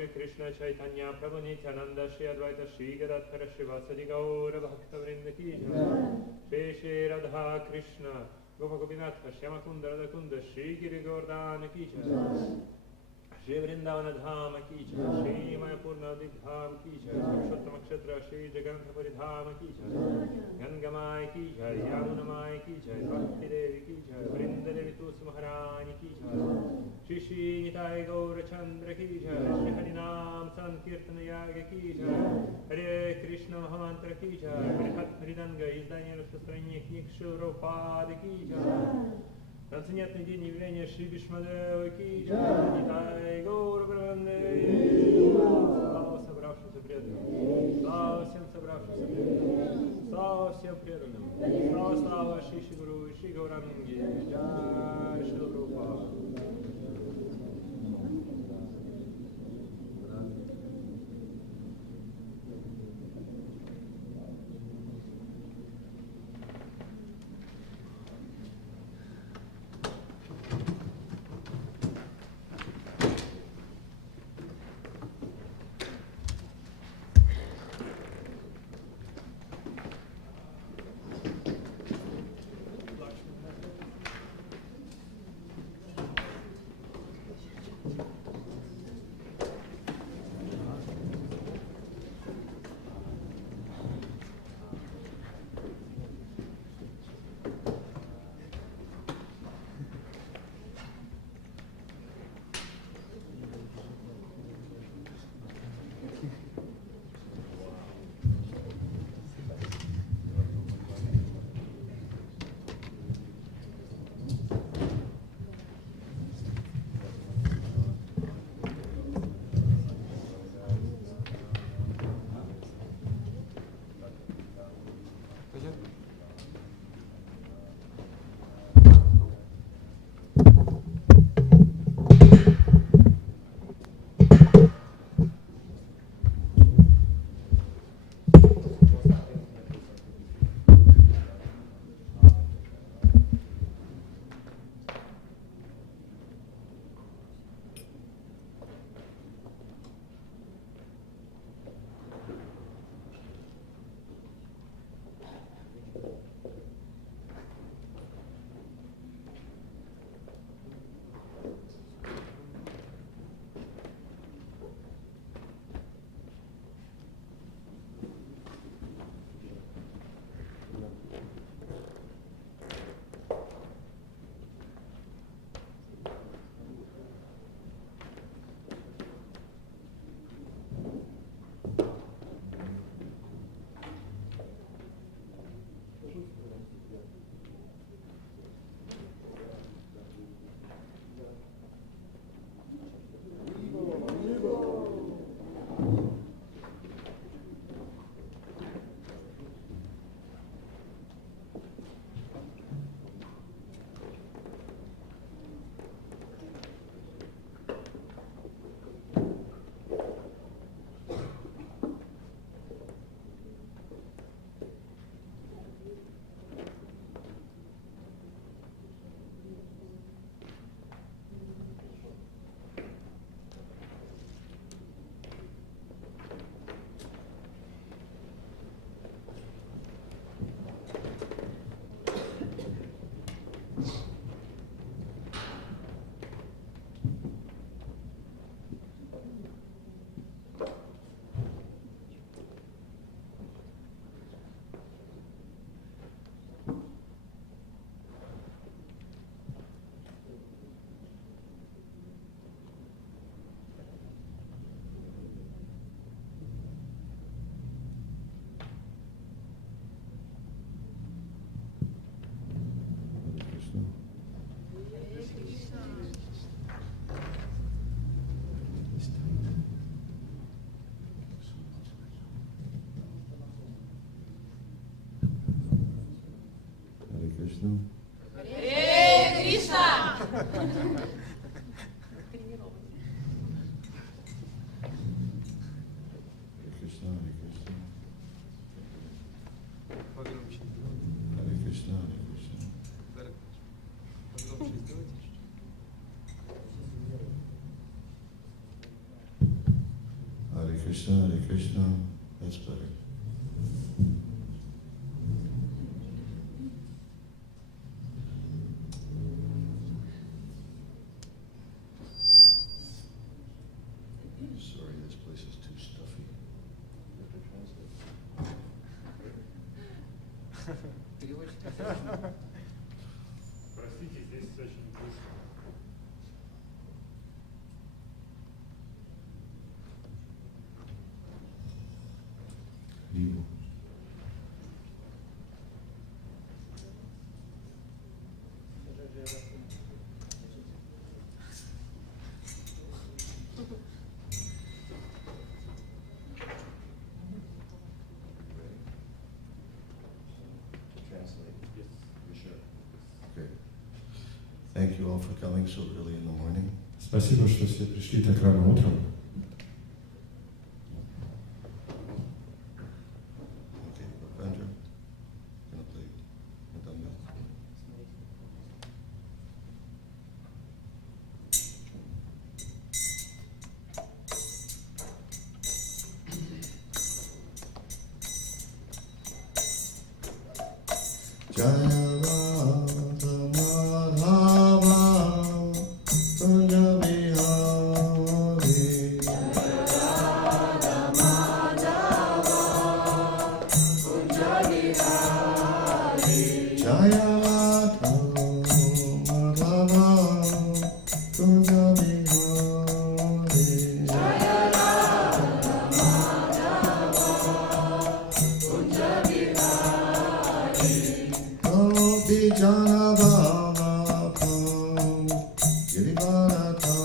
Shri Krishna Chaitanya Prabhu Nityananda Shri Advaita Shri Gadadhara Shivasadi Gaura Bhakta Vrinda Ki Jai Shri Radha Krishna Gopa Gopinath Shyama Kunda Radha Kunda Shri Giri Govardhana Ki Jai Shri Vrindavana Dhama Ki Jai Shri Mayapurna Dham Ki Jai Purushottam Akshatra Shri Jagannapuri Dhama Ki Jai Gangamai Ki Jai Yamunamai Ki Jai Bhakti Devi Ki Jai Vrinda Devi Tulsi Maharani Ki Jai Shri Shri Nitai Gaura Chandra Ki Jai Shri Harinam Sankirtana Yaga Ki Jai Hare Krishna Mahamantra Ki Jai Vrihat Mridanga Издание распространение книг Шилрупады Ки Jai Трансцендентный день явления Шри Вишмадева Ки Джай, Гаура Бранде. Слава собравшимся преданным. Слава всем собравшимся преданным. Слава всем преданным. Слава, слава Шри Шри Гуру и Шри Гауранге. Джай Шри Прабхупада. Krishna. Hare Krishna. Krishna, Hare Krishna. Погромче. Hare Krishna, Hare Krishna. Погромче сделайте. Hare Krishna, Hare Krishna. That's better. Sorry, this place is too stuffy. You have to translate. Простите, здесь очень вкусно. Evil. Thank you all for coming so early in the morning. Спасибо, что все пришли так рано утром. Okay, Brandra, gonna play Madonna. Jaya Radha Madhava Kunja Bihari Jaya Radha Madhava Kunja Bihari Gopi Jana Bhava Pam Girivaratari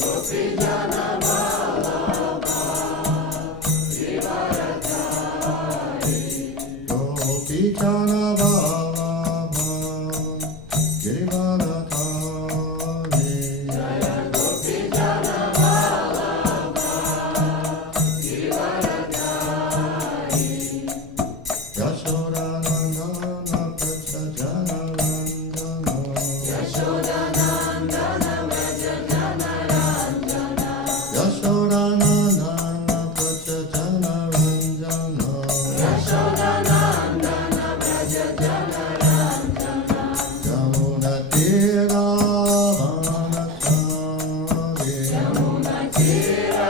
Gopi Jana Bhava Pam Girivaratari Gopi Jana Bhava Pam Girivaratari Gopi Jana Bhava Pam Girivaratari Yashodanandana Praja Jana Ranjana Yashodanandana Praja Jana Ranjana Yashodanandana Praja Jana Ranjana Yashodanandana Praja Jana Ranjana Jamuna Tira Vanachari Jamuna Tira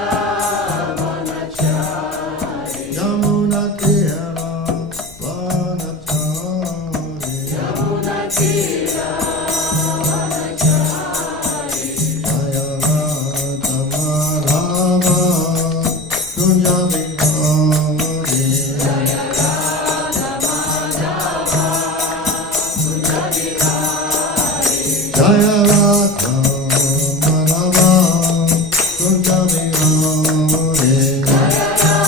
Vanachari Jamuna Tira Vanachari Jamuna Tira Vanachari Jaya Radha Madhava Kunja Bihari Jaya Radha Madhava Kunja Bihari Jaya Radha Madhava Kunja Bihari Jaya Radha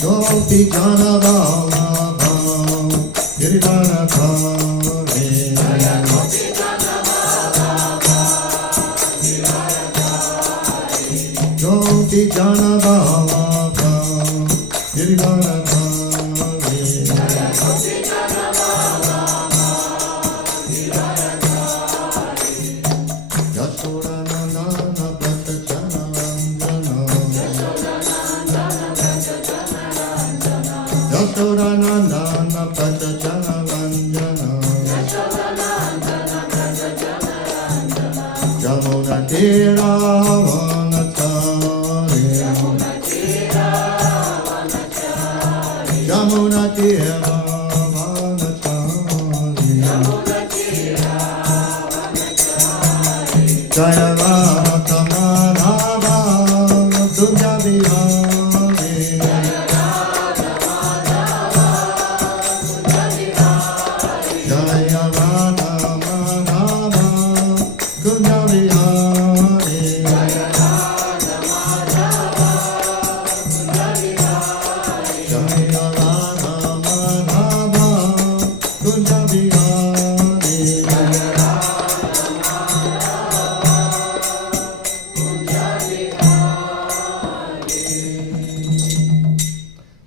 Gopi Jana Bhava Girivaratari Jaya Gopi Jana Bhava Girivaratari Gopi Jana Bhava Girivaratari Jaya Gopi Jana Bhava Girivaratari Yashodanandana Praja Jana Ranjana Yashodanandana Praja Jana Ranjana Yashodanandana Praja Jana Ranjana Yashodanandana Praja Jana Ranjana Jamuna Tira Vanachari Jamuna Tira Vanachari Jamuna Tira Vanachari Jamuna Tira Vanachari Jaya Radha Madhava Kunja Bihari Jaya Radha Madhava Kunja Bihari Jaya Radha Madhava Kunja Bihari Jaya Radha Madhava Kunja Bihari Jaya Radha Madhava Kunja Bihari Jaya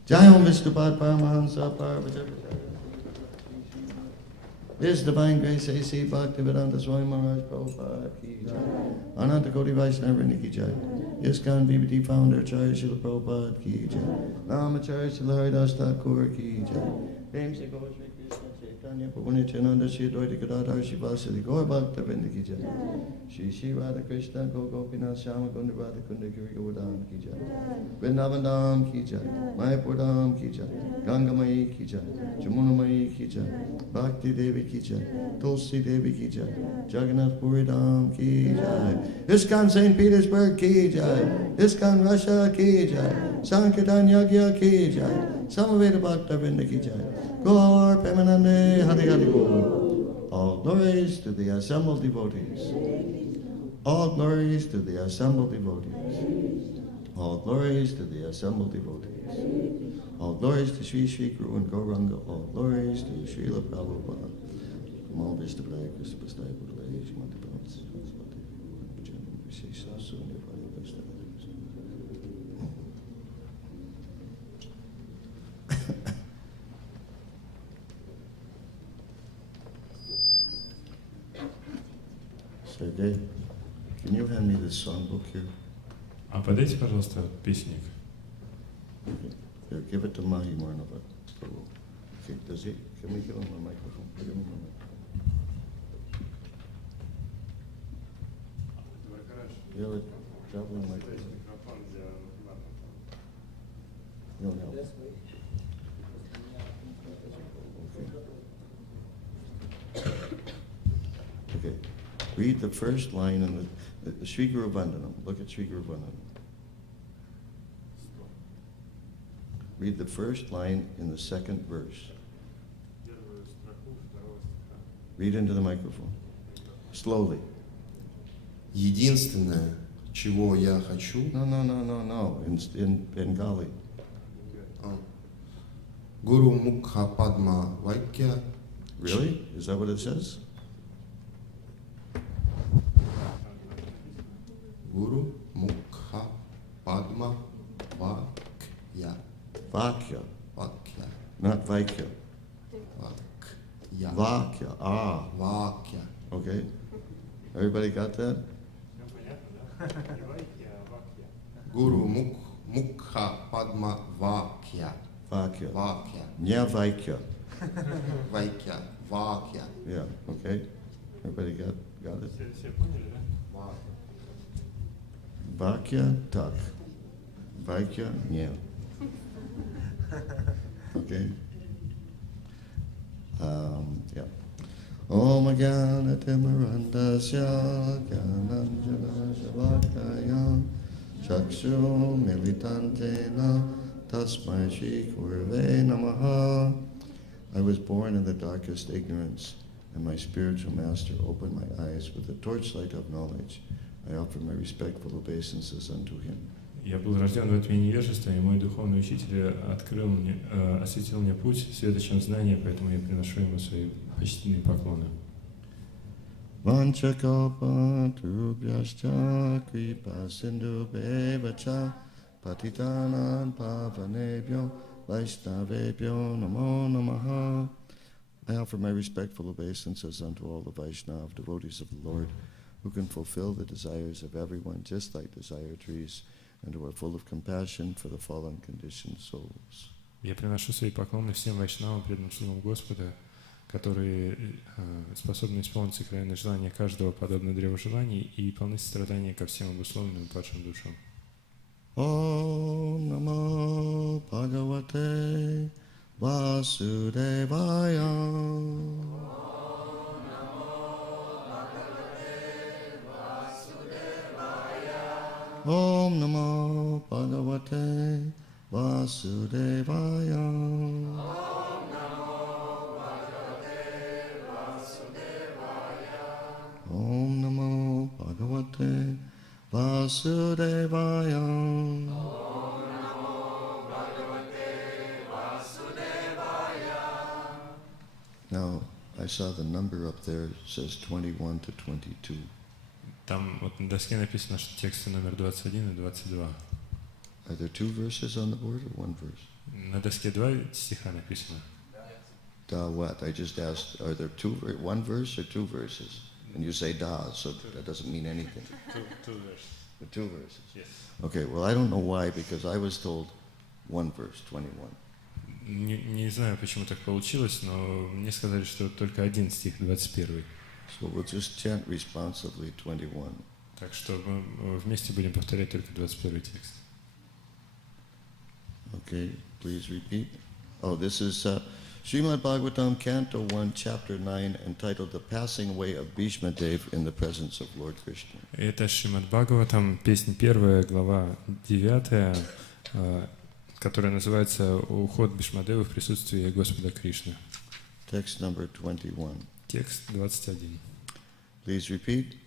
Jai Om Vishnupad Paramahamsa Parvajaka. His Divine Grace A.C. Bhaktivedanta Swami Maharaj Prabhupada Ki Jai. Ananta Koti Vaishnava Vrinda Ki Jai. ISKCON BBT Founder Acharya Srila Prabhupada Ki Jai. Namacharya Srila Haridas Thakur Ki Jai. Prem Se Gaur Shri Krishna Chaitanya Prabhu Nityananda Shri Advaita Gadadhar Shivasadi Gaur Bhakta Vrinda Ki Jai. Shri Shri Radha Krishna Go Gopinath Shama Kunda Radha Kunda Giri Govardhan Ki Jai. Vrindavan Dham Ki Jai. Mayapur Dham Ki Jai. Ganga Mai Ki Jai. Jamuna Mai Ki Jai. Bhakti Devi Ki Jai. Tulsi Devi Ki Jai. Jagannath Puri Dham Ki Jai. ISKCON St. Petersburg Ki Jai. ISKCON Russia Ki Jai. Sankirtan Yagya Ki Jai. Samaveda Bhakta Vrinda Ki Jai. Gaur Premanande Hari Hari Bol. All glories to the assembled devotees. All glories to the assembled devotees. All glories to the assembled devotees. All glories to Sri Sri Guru and Gauranga. All glories to Srila Prabhupada. All Vishnu Play, Krishna Pastai, Buddha, Shimati Pramats, Vishesha, Sunya, Vishnu. Sergey, can you hand me this songbook here? А подайте, пожалуйста, песник. Okay. Here, give it to Mahi Marnava. Okay, does he? Can we give him a microphone? Give him a microphone. Yeah, like, drop him a microphone. No. Okay. Read the first line in the Sri Guru Vandanam. Look at Sri Guru Vandanam. Read the first line in the second verse. Read into the microphone. Slowly. Единственное, чего я хочу... No. In Bengali. Гуру Мукха Падма Вайкя. Really? Is that what it says? Guru Mukha Padma Vakya. Vakya. Vakya. Not Vaikya. Vakya. Vakya. Ah. Vakya. Okay. Everybody got that? Guru Mukha Padma Vakya. Vakya. Vakya. Nya Vaikya. Vaikya. Vakya. Yeah, okay. Everybody got it? Все поняли, да? Vakya tak. Vaikya nya. Okay. Yeah. Om Jnana Timirandasya Jnananjana Shavakaya Chakshu Militantena Tasmai Shri Gurave Namaha. I was born in the darkest ignorance, and my spiritual master opened my eyes with the torchlight of knowledge. I offer my respectful obeisances unto him. Я был рожден в тьме невежества, и мой духовный учитель осветил мне путь светочем знания, поэтому я приношу ему свои почтенные поклоны. Vanchakalpatarubhyascha kripa sindhubheva patitanan pavanebhyo vaishnavebhyo namo namaha. I offer my respectful obeisances unto all the Vaishnava devotees of the Lord, who can fulfill the desires of everyone just like desire trees, and who are full of compassion for the fallen conditioned souls. Я приношу свои поклоны всем вайшнавам, преданным слугам Господа, которые способны исполнить сокровенные желания каждого, подобно древу желаний, и полны сострадания ко всем обусловленным и падшим душам. Om Namo Bhagavate Vasudevaya. Om Namo Bhagavate Vasudevaya. Om Namo Bhagavate Vasudevaya. Now, I saw the number up there, it says 21 to 22. Там вот на доске написано, что тексты номер 21 и 22. Are there two verses on the board or one verse? На доске 2 стиха написано. Da what? I just asked, are there one verse or two verses? And you say da, so that doesn't mean anything. Two verses. The two verses? Yes. Okay, well, I don't know why, because I was told one verse, 21. Не знаю, почему так получилось, но мне сказали, что только один стих, 21. So we'll just chant responsively 21. Так что мы вместе будем повторять только 21 текст. Okay, please repeat. Oh, this is Srimad Bhagavatam, Canto 1, Chapter 9, entitled The Passing Away of Bhishma Dev in the Presence of Lord Krishna. Это Шримад Бхагаватам, песня 1, глава 9, которая называется «Уход Бхишмадевы в присутствии Господа Кришны». Text number 21. Текст 21. Please repeat.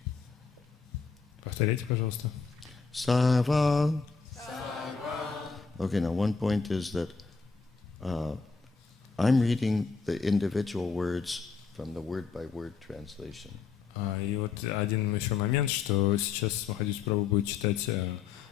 Повторяйте, пожалуйста. Sarva Okay, now one point is that I'm reading the individual words from the word-by-word translation. И вот один еще момент, что сейчас Махадьюти Пр будет читать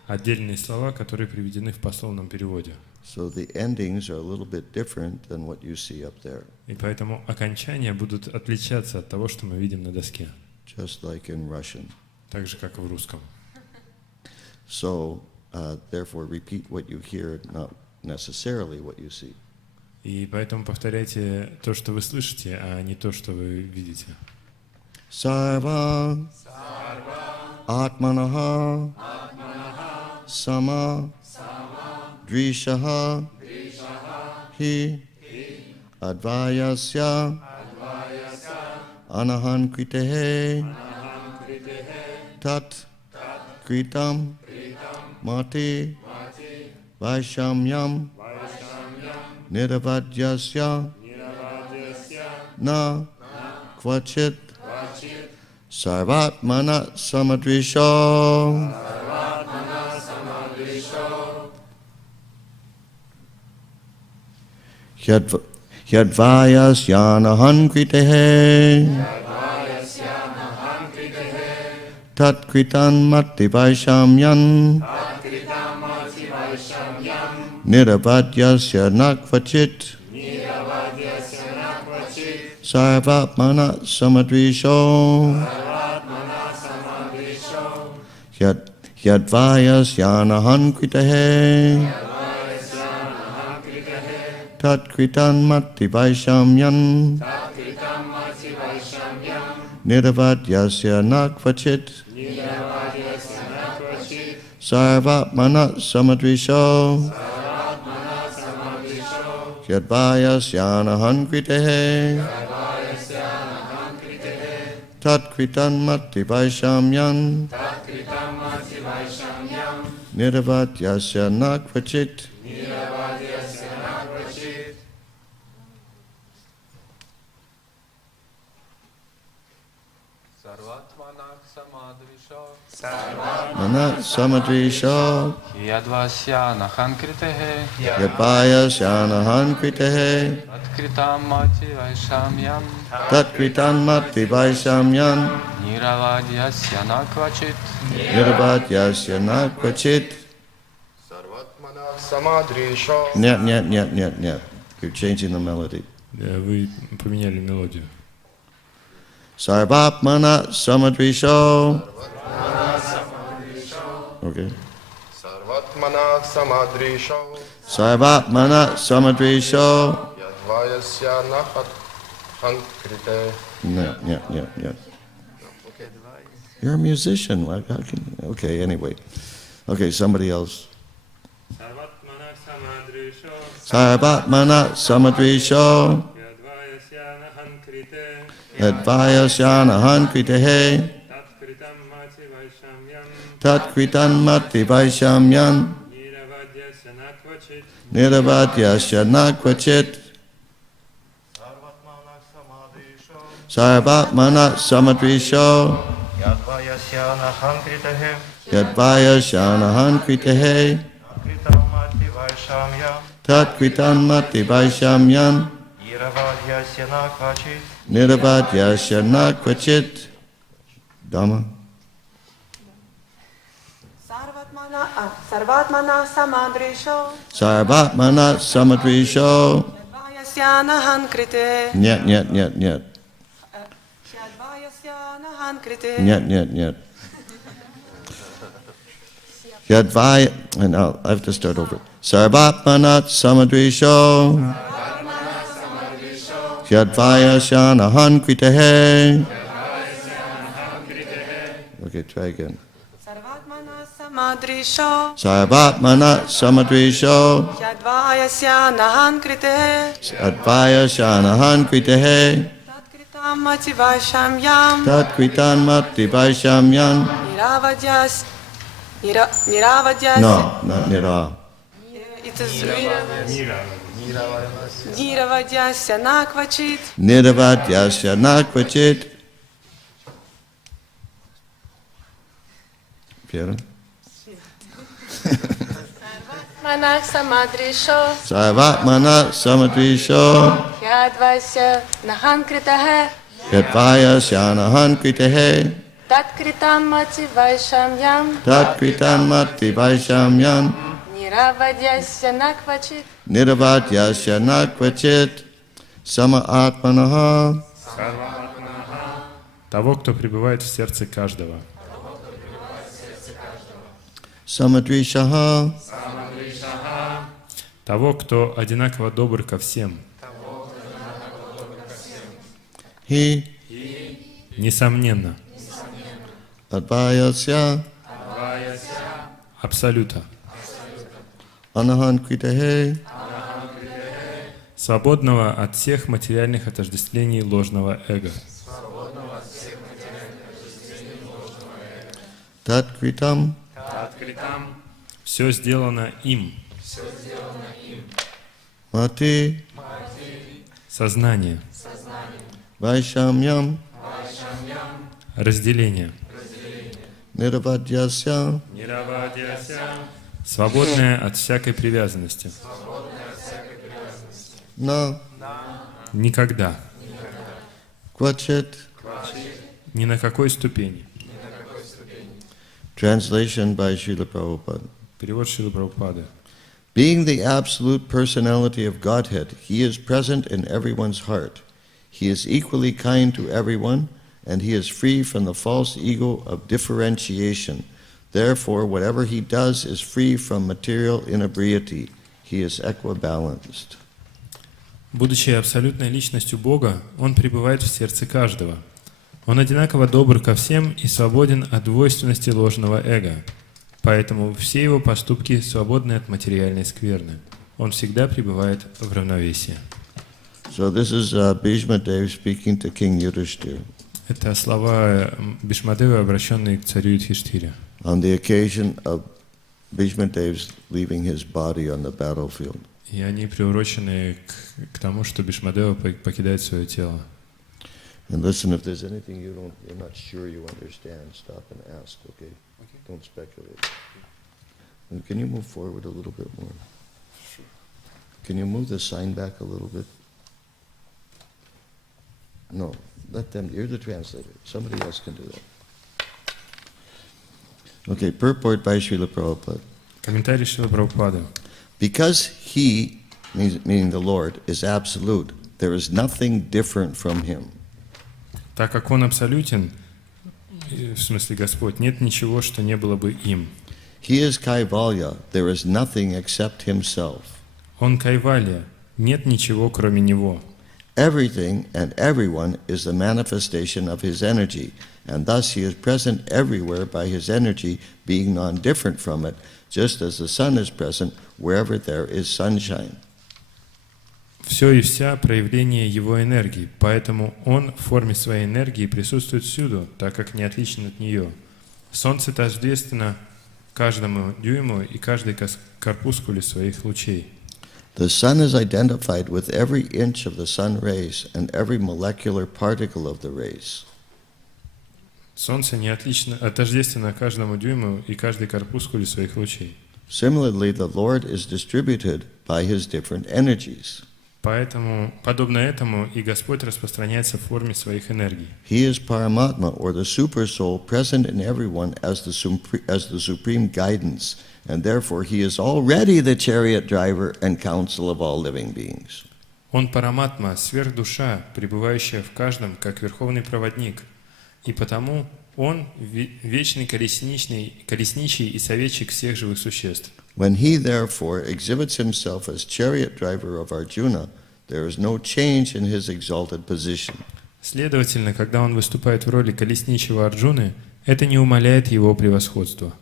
отдельные слова, которые приведены в пословном переводе. So the endings are a little bit different than what you see up there. И поэтому окончания будут отличаться от того, что мы видим на доске. Just like in Russian. Так же, как и в русском. So, therefore, repeat what you hear, not necessarily what you see. И поэтому повторяйте то, что вы слышите, а не то, что вы видите. Sarva Atmanaha Sama Drishaha Hi Advayasya Anahan Kritehe Tat Kritam Mati Vaishamyam Niravadyasya Na Kvachit Sarvatmana Samadrisho Yadvayas Yanahan Kritehe Tat Kritan Mati Vaishamyan Niravadyasya Nakvachit Sarvatmana Samadrisho Yadvayas Yanahan Kritehe Tat Kritan Mati Vaishamyan Niravadyasya Nakvachit Sarvatmana Samadrisho Yadvayas Yanahan Kritehe Tat Kritan Mati Vaishamyan Niravadyasya Nakvachit. Mana Samadrisho Yadvasya Nahan Kritehe Yadvayasya Nahan Kritehe Tatkritam Mati Vaishamyam Tat Kritan Mati Vaishamyan Niravadyasya Nakvachit Niravadyasya Nakvachit. Sarvatmana Samadrisho. Нет. You're changing the melody. Вы поменяли мелодию. Sarvatmana Samadrisho. Okay. Sarvatmana Samadrisho. Sarvatmana Samadrisho. Yadvayasya Nahan Kritehe. No. You're a musician. How can? Okay, anyway. Okay, somebody else. Sarvatmana Samadrisho. Yadvayasya Nahan Kritehe. Tat Kritan Mati Vaishamyan Niravadyasya Nakvachit. Sarvatmana Samadrisho Yadvayasya Nahan Kritehe Yadvayasya Nahan Kritehe Kritam Mati Vaishamyam Tat Kritan Mati Vaishamyan Niravadyasya Nakvachit Niravadyasya Nakvachit. Dhamma. Sarvatmana Samadrisho Sarvatmana Samadrisho. Yadvayasya Nahan Kritehe Нет. Yadvayasya Nahan Kritehe Нет. Yadvaya, and I have to start over. Sarvatmana Samadrisho Yadvayasya Nahan Kritehe. Okay, try again. Sarvatmana Samadrisho Sarvatmana Samadrisho Yadvayasya Nahan Kritehe Yadvayasya Nahan Kritehe Tatkritam Mati Vaishamyam Tat Kritan Mati Vaishamyan. Niravadyasya. No, not Nira. It is Niravadyasya Nakvachit Niravadyasya Nakvachit. Piera? Manah samadrisho. Sarvatmana samadrisho. Yadvasya nahankritaha. Yatvaya syanahan kritehe. Tatkritam mati vaishamyam. Tatkritan mati vaishamyan. Niravadhyasya nakvachit. Niravadyasya nakvachit. Sama atmanaha. Того, кто пребывает в сердце каждого. Samadrishaha. Того, кто одинаково добр ко всем. Hi. Несомненно. Advayasya. Абсолюта. Anahan kritehe. Свободного от всех материальных отождествлений ложного эго. Tatkritam. Все сделано им. Mati. Сознание. Vaishamyam. Разделение. Niravadyasya. Свободное от всякой привязанности. Na. Никогда. Kvachit. Ни на какой ступени. Translation by Srila Prabhupada. Перевод Шрилы Прабхупады. Being the absolute personality of Godhead, He is present in everyone's heart. He is equally kind to everyone, and He is free from the false ego of differentiation. Therefore, whatever He does is free from material inebriety. He is equibalanced. Будучи абсолютной личностью Бога, Он пребывает в сердце каждого. Он одинаково добр ко всем и свободен от двойственности ложного эго. Поэтому все его поступки свободны от материальной скверны. Он всегда пребывает в равновесии. So this is Bhishma Dev speaking to King Yudhishthira. Это слова Бишмадева, обращенные к царю Юдхиштире. On the occasion of Bhishma Dev's leaving his body on the battlefield. И они приурочены к тому, что Бишмадева покидает свое тело. And listen, if there's anything you're not sure you understand, stop and ask, okay? Don't speculate. And can you move forward a little bit more? Can you move the sign back a little bit? No, let them, you're the translator. Somebody else can do that. Okay, purport by Srila Prabhupada. Комментарий Шрилы Прабхупады. Because He, meaning the Lord, is absolute, there is nothing different from Him. Так как Он абсолютен, в смысле Господь, нет ничего, что не было бы им. He is Kaivalya, there is nothing except Himself. Он Кайвалья, нет ничего, кроме Него. Everything and everyone is the manifestation of His energy, and thus He is present everywhere by His energy, being non-different from it, just as the sun is present wherever there is sunshine. Все и вся проявление Его энергии, поэтому Он в форме своей энергии присутствует всюду, так как не отличен от нее. Солнце тождественно каждому дюйму и каждой корпускуле своих лучей. The sun is identified with every inch of the sun rays and every molecular particle of the rays. Солнце не отождественно каждому дюйму и каждой корпускуле своих лучей. Similarly, the Lord is distributed by His different energies. Поэтому, подобно этому, и Господь распространяется в форме своих энергий. He is Paramatma, or the super soul, present in everyone as the supreme guidance, and therefore He is already the chariot driver and counsel of all living beings. Он Параматма, сверхдуша, пребывающая в каждом, как верховный проводник, и потому Он вечный колесничий и советчик всех живых существ. When He therefore exhibits Himself as chariot driver of Arjuna, there is no change in His exalted position. Следовательно, когда Он выступает в роли колесничего Арджуны, это не умаляет Его превосходство.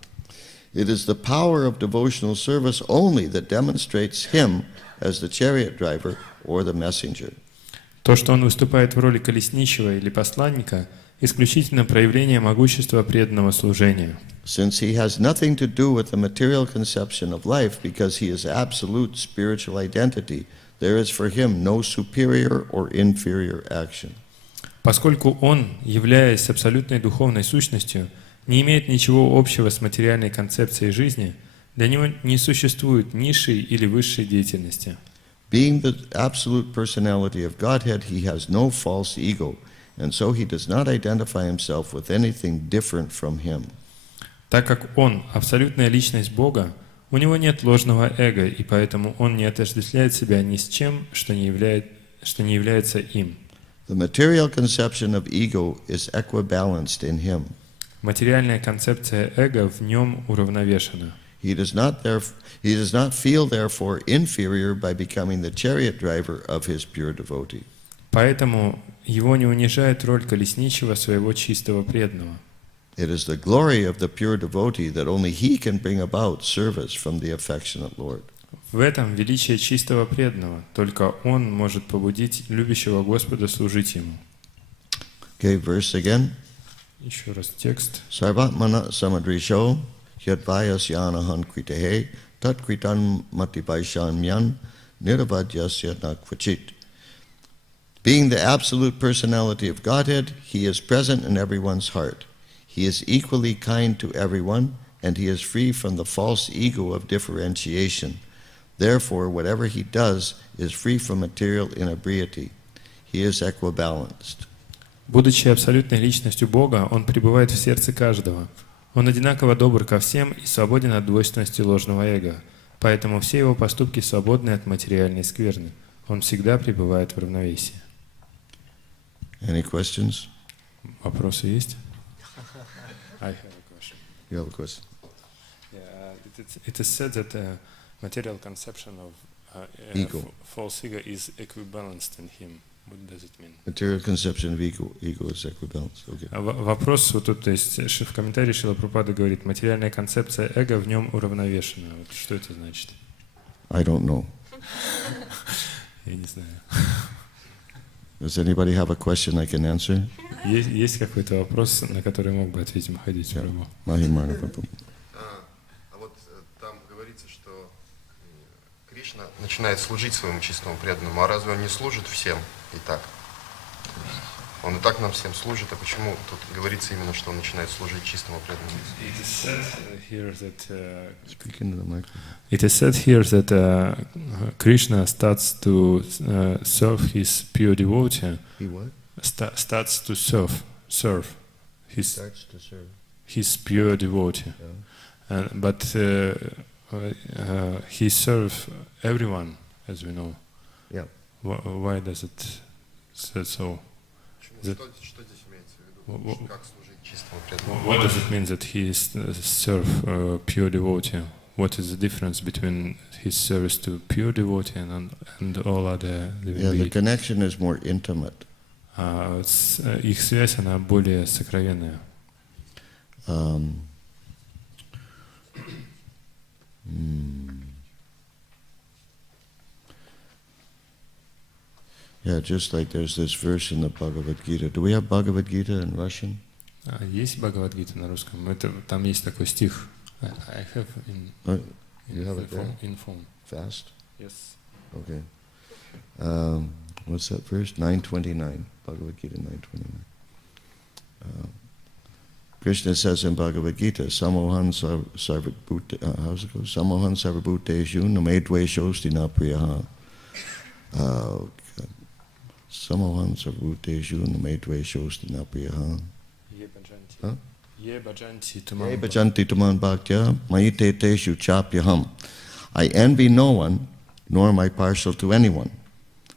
It is the power of devotional service only that demonstrates Him as the chariot driver or the messenger. То, что Он выступает в роли колесничего или посланника, исключительно проявление могущества преданного служения. Since He has nothing to do with the material conception of life because He is absolute spiritual identity, there is for Him no superior or inferior action. Поскольку Он, являясь абсолютной духовной сущностью, не имеет ничего общего с материальной концепцией жизни, Для него не существует низшей или высшей деятельности. Being the absolute personality of Godhead, he has no false ego, and so he does not identify himself with anything different from him. Так как он абсолютная личность Бога, у него нет ложного эго, и поэтому он не отождествляет себя ни с чем, что не является им. The material conception of ego is equibalanced in him. Материальная концепция эго в нем уравновешена. He does not feel, therefore, inferior by becoming the chariot driver of his pure devotee. Поэтому его не унижает роль колесничего своего чистого преданного. It is the glory of the pure devotee that only he can bring about service from the affectionate Lord. В этом величие чистого преданного. Только он может побудить любящего Господа служить ему. Okay, verse again. Еще раз текст. Sarvatmana samadrisho yadvayasyanahan kritehe tat kritan mativaishamyan niravadyasya nakvachit. Being the absolute personality of Godhead, he is present in everyone's heart. He is equally kind to everyone, and he is free from the false ego of differentiation. Therefore, whatever he does is free from material inebriety. He is equibalanced. Будучи абсолютной личностью Бога, он пребывает в сердце каждого. Он одинаково добр ко всем и свободен от двойственности ложного эго. Поэтому все его поступки свободны от материальной скверны. Он всегда пребывает в равновесии. Any questions? Вопросы есть? I have a question. You have a question? Yeah, it is said that material conception of Ego. false ego is equibalanced in him. What does it mean? Material conception of ego is equibalanced. Okay. Вопрос вот тут, то есть в комментарии Шрила Прабхупада говорит, материальная концепция эго в нем уравновешена. Вот что это значит? I don't know. Я не знаю. Does anybody have a question I can answer? Есть какой-то вопрос, на который мог бы ответить Махадьюти Пр? Mahimana Prabhu. А вот там говорится, что Кришна начинает служить своему чистому преданному, а разве он не служит всем и так? Он и так нам всем служит, а почему тут говорится именно, что он начинает служить чистому преданному? It is said here that Speak into the microphone. it is said here that Krishna starts to serve his pure devotee. He what? Starts to serve his Starts to serve. his pure devotee, Yeah. but he serves everyone, as we know. Yeah. Why does it say so? Что здесь имеется в виду? Как служить чистому преданному? What does it mean that he serve pure devotee? What is the difference between his service to pure devotee and all other living Yeah, the beings? connection is more intimate. Их связь, она более сокровенная. Yeah, just like there's this verse in the Bhagavad Gita. Do we have Bhagavad Gita in Russian? Есть Бхагавад-гита на русском? Там есть такой стих. I have You have it there? in phone. Fast? Yes. Okay. What's that verse? 929. Bhagavad Gita 929. Krishna says in Bhagavad Gita, Samohan sarvabhute, how's it go? Samohan sarvabhuteshu namedveshosti na priyaha. Samohan sarvabhuteshu namedveshosti na priyaha. Huh? Ye bhajanti Ye bhajanti tuman bhaktya mayite teshu chapyaham. I envy no one, nor am I partial to anyone.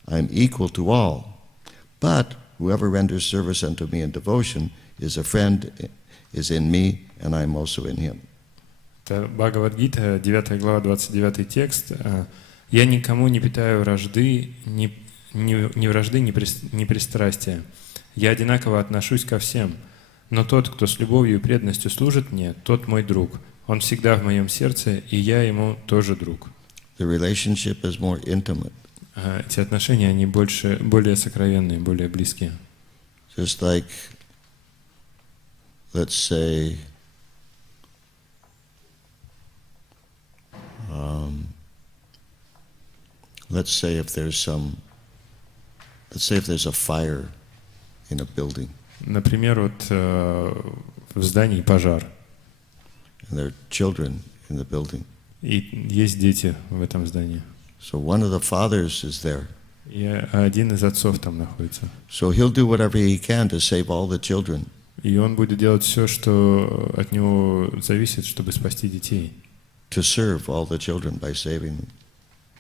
I am equal to all. But whoever renders service unto me in devotion is a friend, is in me, and I am also in him. Это Бхагавад-гита, 9 глава, 29 текст. «Я никому не питаю вражды, ни вражды, ни пристрастия. Я одинаково отношусь ко всем. Но тот, кто с любовью и преданностью служит мне, тот мой друг. Он всегда в моем сердце, и я ему тоже друг». The relationship is more intimate. Эти отношения, они более сокровенные, более близкие. Just like, let's say, if there's a fire in a building. Например, вот в здании пожар. And there are children in the building. И есть дети в этом здании. So one of the fathers is there. И один из отцов там находится. So he'll do whatever he can to save all the children. И он будет делать все, что от него зависит, чтобы спасти детей. To serve all the children by saving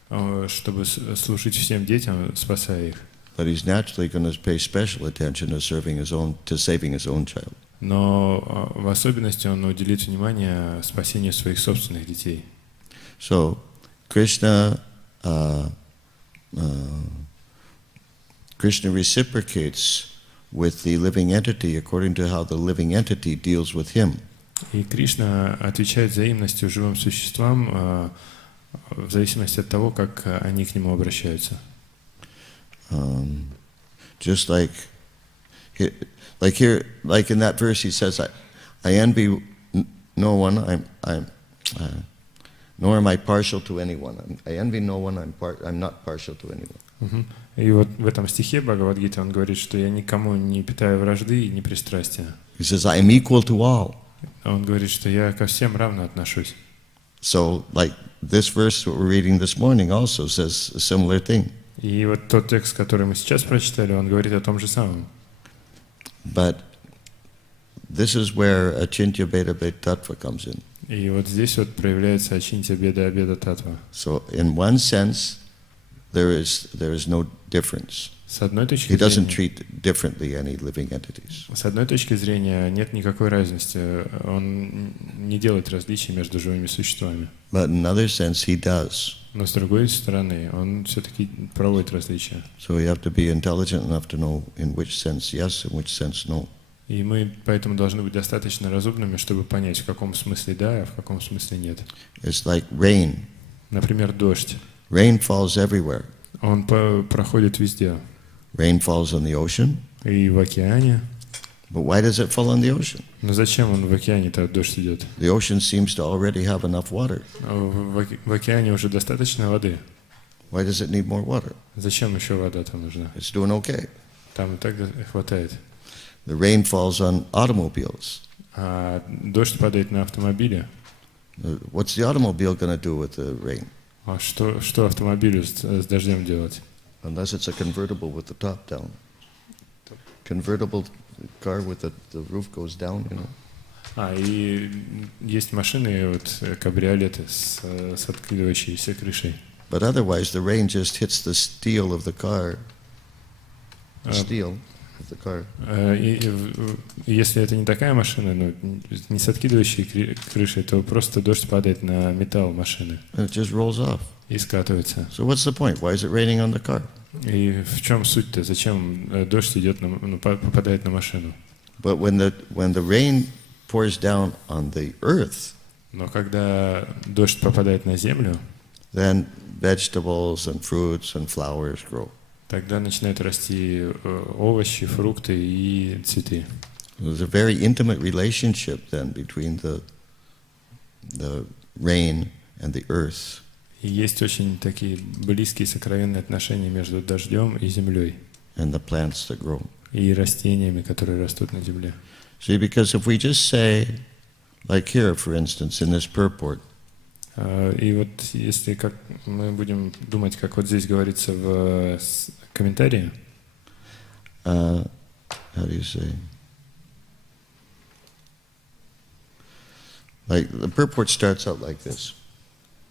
them. Чтобы служить всем детям, спасая их. But he's naturally going to pay special attention to saving his own child. Но в особенности он уделит внимание спасению своих собственных детей. So Krishna reciprocates with the living entity according to how the living entity deals with him. И Кришна отвечает взаимностью живым существам в зависимости от того, как они к нему обращаются. Just like in that verse he says, I envy no one, nor am I partial to anyone. I envy no one, I'm not partial to anyone. И вот в этом стихе Бхагавад-гиты он говорит, что я никому не питаю вражды и не пристрастия. He says, I am equal to all. Он говорит, что я ко всем равно отношусь. So, like this verse that we're reading this morning also says a similar thing. И вот тот текст, который мы сейчас прочитали, он говорит о том же самом. But this is where Achintya Bheda Tattva comes in. И вот здесь вот проявляется Ачинтья Беда Абеда Татва. So, in one sense, there is no difference. С одной точки He doesn't зрения, treat differently any living entities. с одной точки зрения нет никакой разности. Он не делает различий между живыми существами. But in another sense, he does. Но с другой стороны, он все-таки проводит различия. So we have to be intelligent enough to know in which sense yes, in which sense no. И мы поэтому должны быть достаточно разумными, чтобы понять, в каком смысле да, а в каком смысле нет. It's like rain. Например, дождь. Rain falls everywhere. Он проходит везде. Rain falls on the ocean. И в океане. But why does it fall on the ocean? Но зачем он в океане-то дождь идет? The ocean seems to already have enough water. В океане уже достаточно воды. Why does it need more water? Зачем еще вода там нужна? It's doing okay. Там и так хватает. The rain falls on automobiles. А дождь падает на автомобили. What's the automobile going to do with the rain? А что автомобилю с дождем делать? Unless it's a convertible with the top down. Convertible car with the roof goes down, you know. И есть машины, вот кабриолеты с откидывающейся крышей. But otherwise, the rain just hits the steel of the car. The steel of the car. Если это не такая машина, ну, не с откидывающей крышей, то просто дождь падает на металл машины. And it just rolls off. И скатывается. So what's the point? Why is it raining on the car? И в чем суть-то? Зачем дождь идет попадает на машину? But when the rain pours down on the earth, Но когда дождь попадает на землю, then vegetables and fruits and flowers grow. тогда начинают расти овощи, фрукты и цветы. There's a very intimate relationship then between the rain and the earth. И есть очень такие близкие сокровенные отношения между дождем и землей. And the plants that grow. И растениями, которые растут на земле. See, because if we just say, like here, for instance, in this purport, И вот если как мы будем думать, как вот здесь говорится в комментарии, how do you say? Like the purport starts out like this.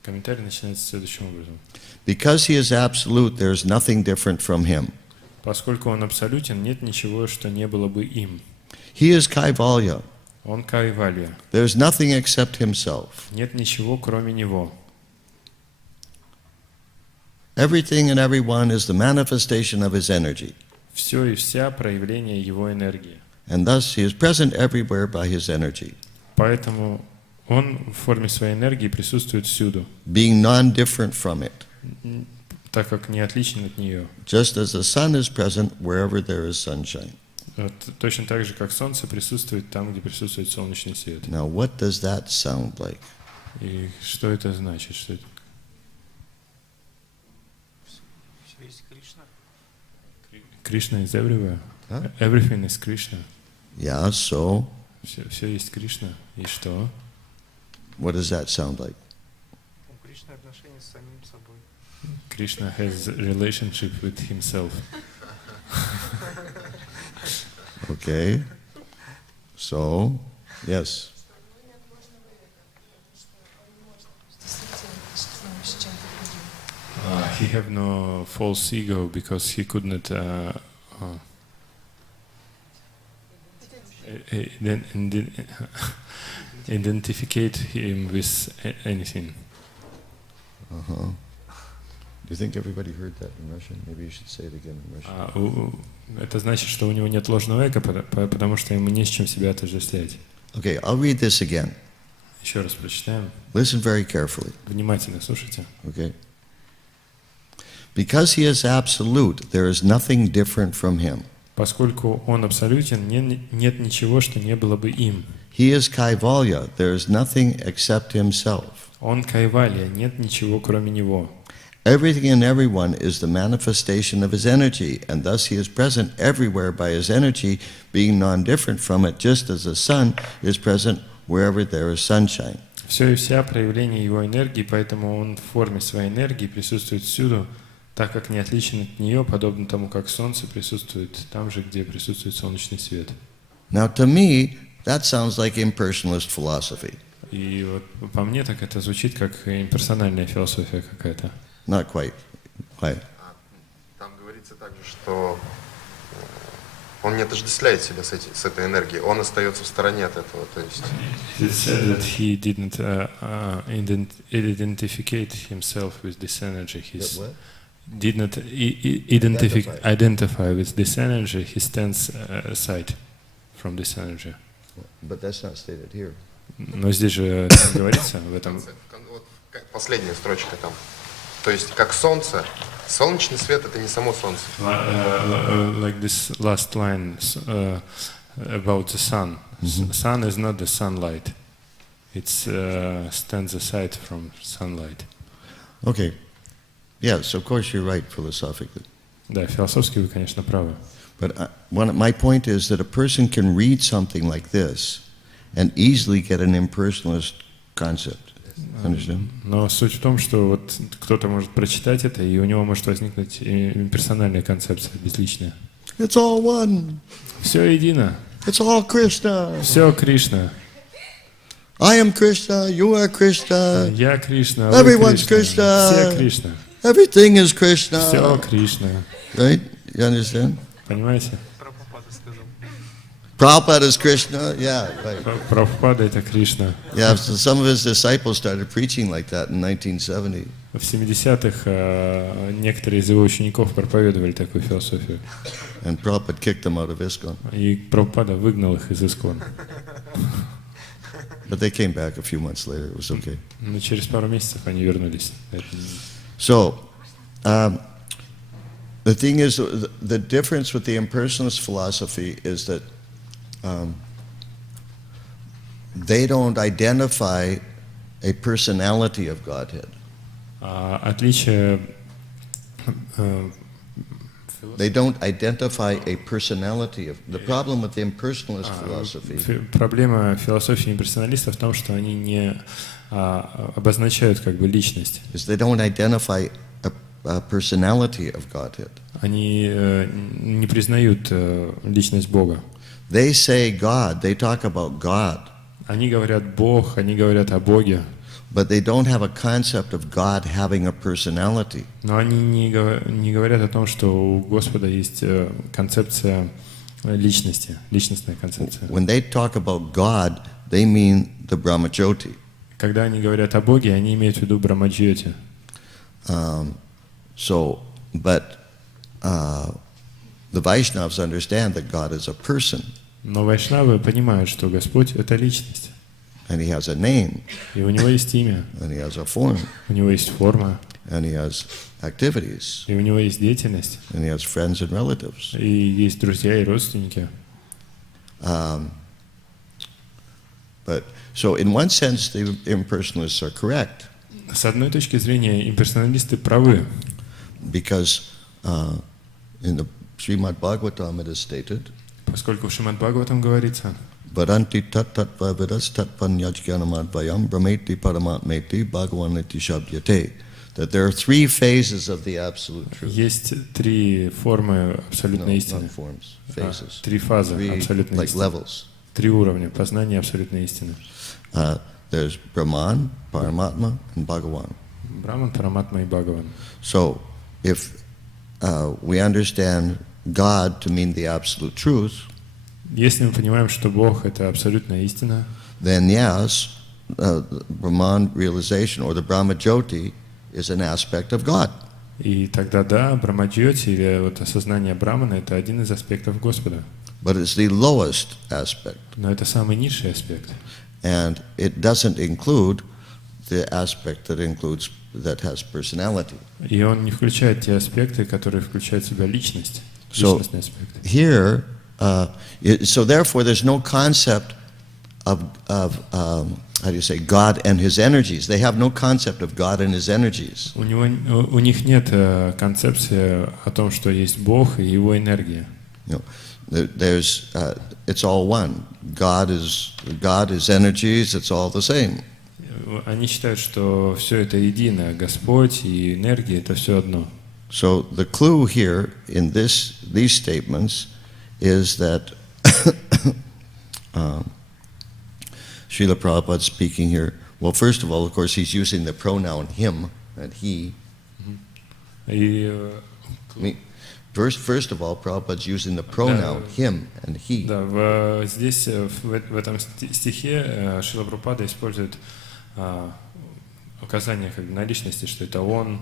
комментарий начинается следующим образом. Because he is absolute, there is nothing different from him. Поскольку он абсолютен, нет ничего, что не было бы им. He is Kaivalya. Он Кайвалья. There is nothing except himself. Нет ничего, кроме него. Everything and everyone is the manifestation of his energy. Все и вся проявление его энергии. And thus he is present everywhere by his energy. Поэтому он в форме своей энергии присутствует всюду, Being non-different from it. так как не отличен от нее. Just as the sun is present wherever there is sunshine. Вот, точно так же, как солнце присутствует там, где присутствует солнечный свет. Now what does that sound like? И что это значит? Что это? Кришна is everywhere. Huh? Everything is Krishna. Yeah, so Все есть Кришна. И что? what does that sound like? личные отношения с самим собой. Krishna has a relationship with himself. Okay. So, yes. He have no false ego because he could not identificate him with anything. Uh-huh. Do you think everybody heard that in Russian? Maybe you should say it again in Russian. Это значит, что у него нет ложного эго, потому что ему не с чем себя отождествлять. Okay, I'll read this again. Еще раз прочитаем. Listen very carefully. Внимательно слушайте. Okay. Because he is absolute, there is nothing different from him. Поскольку он абсолютен, нет ничего, что не было бы им. He is Kaivalya, there is nothing except himself. Он Кайвалья, нет ничего, кроме него. Everything and everyone is the manifestation of his energy, and thus he is present everywhere by his energy, being non-different from it, just as the sun is present wherever there is sunshine. Все и вся проявление его энергии, поэтому он в форме своей энергии присутствует всюду, так как не отличен от нее, подобно тому, как солнце присутствует там же, где присутствует солнечный свет. Now, to me, that sounds like impersonalist philosophy. И вот по мне так это звучит как имперсональная философия какая-то. Not quite. Why? Там говорится также, что он не отождествляет себя с этой энергией, он остается в стороне от этого, то есть. It said that he didn't identificate himself with this energy. He did not identify with this energy. He stands aside from this energy. But that's not stated here. Но здесь же говорится в этом. Вот последняя строчка там. То есть, как солнце, солнечный свет — это не само солнце. Like this last line about the sun. Sun is not the sunlight. It stands aside from sunlight. Okay. Yes, of course you're right philosophically. Да, философски вы, конечно, правы. But my point is that a person can read something like this and easily get an impersonalist concept. Understand? Но суть в том, что вот кто-то может прочитать это, и у него может возникнуть имперсональная концепция, безличная. It's all one. Все едино. It's all Krishna. Все Кришна. I am Krishna, you are Krishna. Я Кришна, вы Everyone's Кришна. Krishna. Все Кришна. Everything is Krishna. Все Кришна. Right? You understand? Понимаете? Prabhupada is Krishna. Yeah, right. Прабхупада — это Кришна. Yeah, so some of his disciples started preaching like that in 1970. В 70-х некоторые из его учеников проповедовали такую философию. And Prabhupada kicked them out of ISKCON. И Прабхупада выгнал их из Искон. But they came back a few months later. It was okay. Но через пару месяцев они вернулись. So, the thing is, the difference with the impersonalist philosophy is that they don't identify a personality of Godhead. Отличие. They don't identify a personality of. The problem with the impersonalist philosophy. Проблема философии имперсоналистов в том, что они не обозначают как бы личность. Is they don't identify a personality of Godhead. Они не признают личность Бога. They say God. They talk about God. Они говорят Бог, они говорят о Боге. But they don't have a concept of God having a personality. Но они не говорят о том, что у Господа есть концепция личности, личностная концепция. When they talk about God, they mean the Brahmajyoti. Когда они говорят о Боге, они имеют в виду Брамаджьоти. The Vaishnavas understand that God is a person. Но вайшнавы понимают, что Господь — это личность. And he has a name. И у него есть имя. And he has a form. У него есть форма. And he has activities. И у него есть деятельность. And he has friends and relatives. И есть друзья и родственники. But so in one sense, the impersonalists are correct. С одной точки зрения, имперсоналисты правы. Because in the Srimad Bhagavatam it is stated. Поскольку в Шримад Бхагаватам говорится, Vadanti tat tatva vidas tatpanyajganamadvayam brahmeti paramatmeti bhagavaniti shabdyate. That there are three phases of the absolute truth. Есть три формы абсолютной истины. Not forms, phases. Три фазы Three, абсолютной like истины. levels. Три уровня познания абсолютной истины. There's Brahman, Paramatma, and Bhagavan. Браман, Параматма и Бхагаван. So, if we understand God to mean the absolute truth, Если мы понимаем, что Бог — это абсолютная истина, then yes, Brahman realization or the Brahma Jyoti is an aspect of God. и тогда да, Брамаджьоти или вот осознание Брамана — это один из аспектов Господа. But it's the lowest aspect. Но это самый низший аспект. And it doesn't include the aspect that has personality. И он не включает те аспекты, которые включают в себя личность, личностный аспект. Here, so therefore, there's no concept of how do you say, God and His energies. They have no concept of God and His energies. У них нет концепции о том, что есть Бог и Его энергия. You know, there's it's all one. God is energies. It's all the same. Они считают, что все это едино. Господь и энергия — это все одно. So the clue here in these statements is that Srila Prabhupada speaking here. Well, first of all, of course, he's using the pronoun him and he. И First of all, Prabhupada's using the pronoun him and he. да, здесь, в этом стихе, Шрила Прабхупада использует указание как бы на личности, что это он,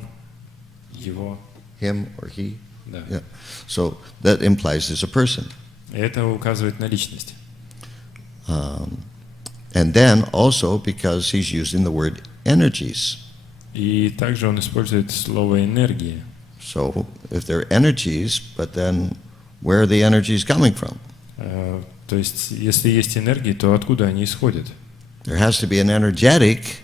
его. Him or he. Да. Yeah. So that implies there's a person. И это указывает на личность. And then also because he's using the word energies. И также он использует слово энергия. So if they're energies, but then where are the energies coming from? То есть, если есть энергии, то откуда они исходят? There has to be an energetic,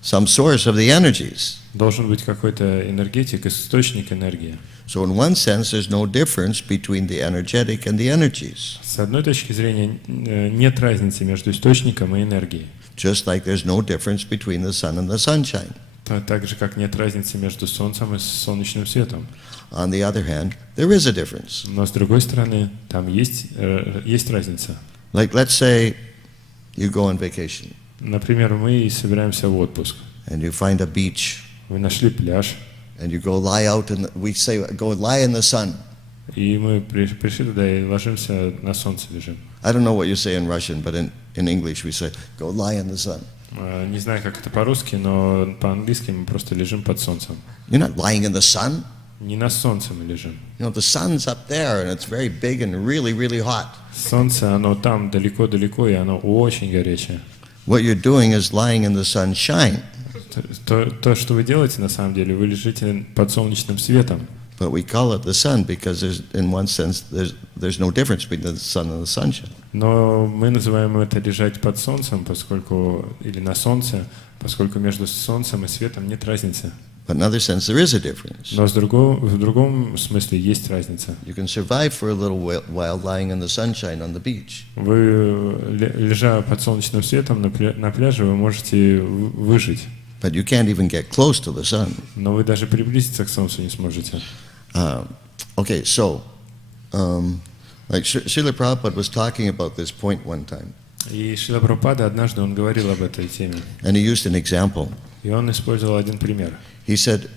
some source of the energies. Должен быть какой-то энергетик, источник энергии. So in one sense, there's no difference between the energetic and the energies. С одной точки зрения, нет разницы между источником и энергией. Just like there's no difference between the sun and the sunshine. Так же, как нет разницы между солнцем и солнечным светом. On the other hand, there is a difference. Но с другой стороны, там есть разница. Like let's say you go on vacation. Например, мы собираемся в отпуск. And you find a beach. Вы нашли пляж. And you go lie out we say go lie in the sun. И мы пришли туда и ложимся на солнце лежим. I don't know what you say in Russian, but in English we say go lie in the sun. Не знаю, как это по-русски, но по-английски мы просто лежим под солнцем. You're not lying in the sun. Не на солнце мы лежим. You know, the sun's up there and it's very big and really, really hot. Солнце, оно там далеко-далеко, и оно очень горячее. What you're doing is lying in the sunshine. То, что вы делаете, на самом деле, вы лежите под солнечным светом. But we call it the sun because in one sense, there's no difference between the sun and the sunshine. Но мы называем это лежать под солнцем, или на солнце, поскольку между солнцем и светом нет разницы. But in another sense, there is a difference. Но в другом смысле есть разница. You can survive for a little while lying in the sunshine on the beach. Вы, лежа под солнечным светом на пляже, вы можете выжить. But you can't even get close to the sun. Но вы даже приблизиться к солнцу не сможете. Okay, so, like Srila Prabhupada was talking about this point one time. И Шрила Прабхупада однажды он говорил об этой теме. And he used an example. И он использовал один пример. He said,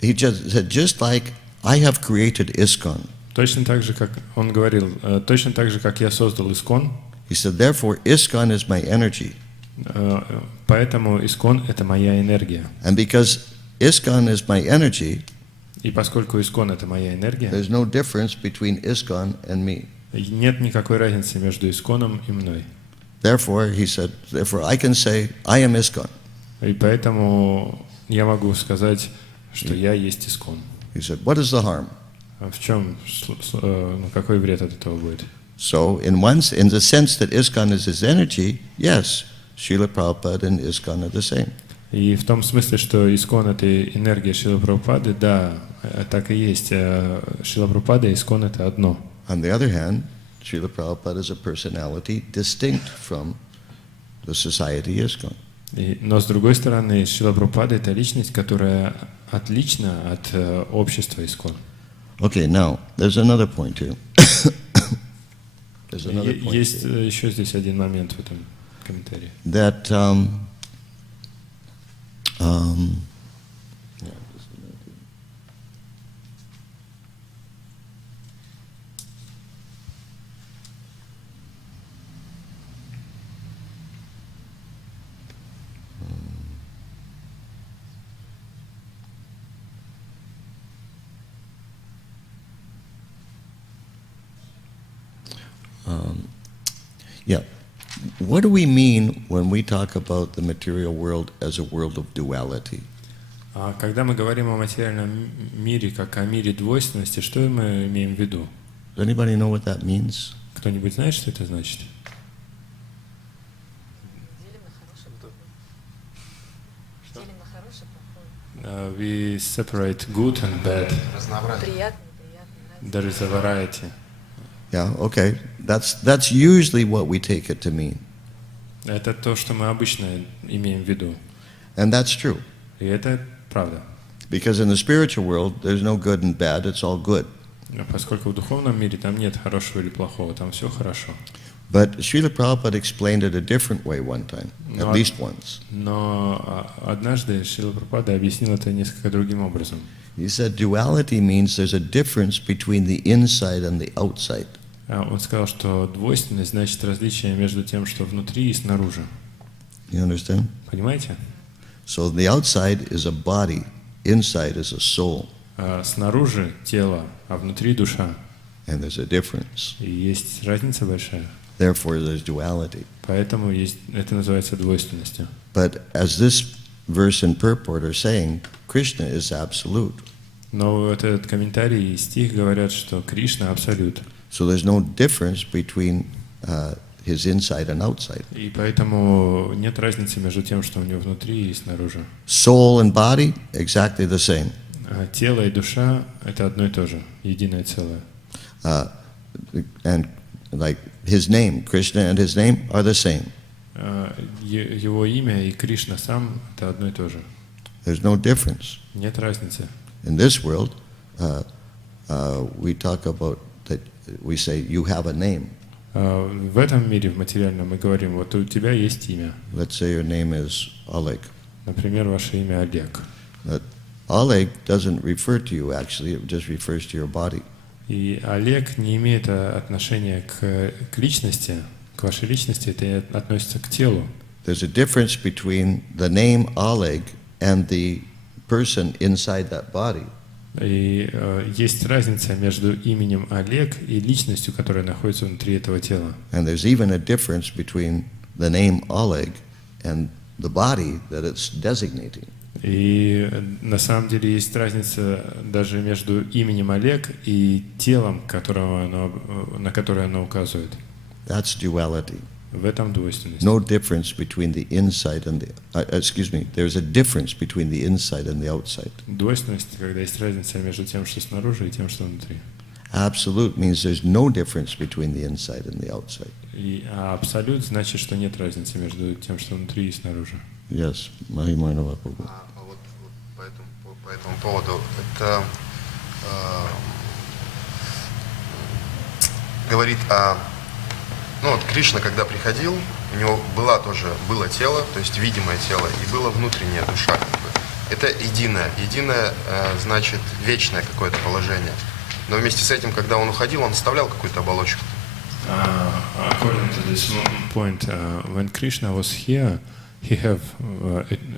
just like I have created ISKCON. Точно так же, как он говорил, точно так же, как я создал Искон. He said, therefore, ISKCON is my energy. Поэтому Искон — это моя энергия. And because ISKCON is my energy, и поскольку Искон — это моя энергия, there's no difference between ISKCON and me. Нет никакой разницы между Исконом и мной. Therefore, he said, therefore I can say, I am ISKCON. И поэтому я могу сказать, что я есть Искон. He said, what is the harm? В чем, какой вред от этого будет? So, in the sense that ISKCON is his energy, yes, Srila Prabhupada and ISKCON are the same. И в том смысле, что Искон — это энергия Шрилы Прабхупады, да, так и есть. Шрила Прабхупада и Искон — это одно. On the other hand, Srila Prabhupada is a personality distinct from the society ISKCON. Но с другой стороны, Шрила Прабхупада — это личность, которая отлична от общества ИСККОН. Okay, now, there's another point here. There's another point Есть here. еще здесь один момент в этом комментарии. That, yeah, just a minute. Yeah. What do we mean when we talk about the material world as a world of duality? А когда мы говорим о материальном мире как о мире двойственности, что мы имеем в виду? Does anybody know what that means? Кто-нибудь знает, что это значит? We separate good and bad. Разнообразие. Приятно, неприятно, There is a variety. Yeah, okay. That's usually what we take it to mean. Это то, что мы обычно имеем в виду. And that's true. И это правда. Because in the spiritual world, there's no good and bad, it's all good. Поскольку в духовном мире там нет хорошего или плохого, там все хорошо. But Srila Prabhupada explained it a different way one time, at least once. Но однажды Шрила Прабхупада объяснил это несколько другим образом. He said duality means there's a difference between the inside and the outside. Он сказал, что двойственность значит различие между тем, что внутри и снаружи. You understand? Понимаете? So the outside is a body, inside is a soul, Снаружи тело, а внутри душа. and there's a difference. И есть разница большая. Therefore, there's duality. Поэтому это называется двойственностью. But as this verse and purport are saying, Krishna is absolute. Но вот этот комментарий и стих говорят, что Кришна — абсолют. So there's no difference between his inside and outside. И поэтому нет разницы между тем, что у него внутри и снаружи. Soul and body, exactly the same. Тело и душа — это одно и то же, единое целое. And like his name, Krishna and his name are the same. Его имя и Кришна сам — это одно и то же. There's no difference. Нет разницы. In this world, we talk about that. We say you have a name. В этом мире, в материальном, мы говорим, вот у тебя есть имя. Let's say your name is Oleg. Например, ваше имя Олег. But Oleg doesn't refer to you actually; it just refers to your body. И Олег не имеет отношения к личности, к вашей личности, это относится к телу. There's a difference between the name Oleg and the person inside that body. И есть разница между именем Олег и личностью, которая находится внутри этого тела. And there's even a difference between the name Oleg and the body that it's designating. И на самом деле есть разница даже между именем Олег и телом, на которое оно указывает. That's duality. В этом двойственность. No difference between the inside and the, there's a difference between the inside and the outside. Двойственность, когда есть разница между тем, что снаружи, и тем, что внутри. Absolute means there's no difference between the inside and the outside. А абсолют значит, что нет разницы между тем, что внутри и снаружи. Yes, Mahimana Vapu. Вот по этому поводу это говорит о... Ну вот Кришна, когда приходил, у него было тело, то есть видимое тело, и было внутренняя душа. Как бы. Это единое. Единое значит вечное какое-то положение. Но вместе с этим, когда он уходил, он оставлял какую-то оболочку. According to this point, when Krishna was here, he have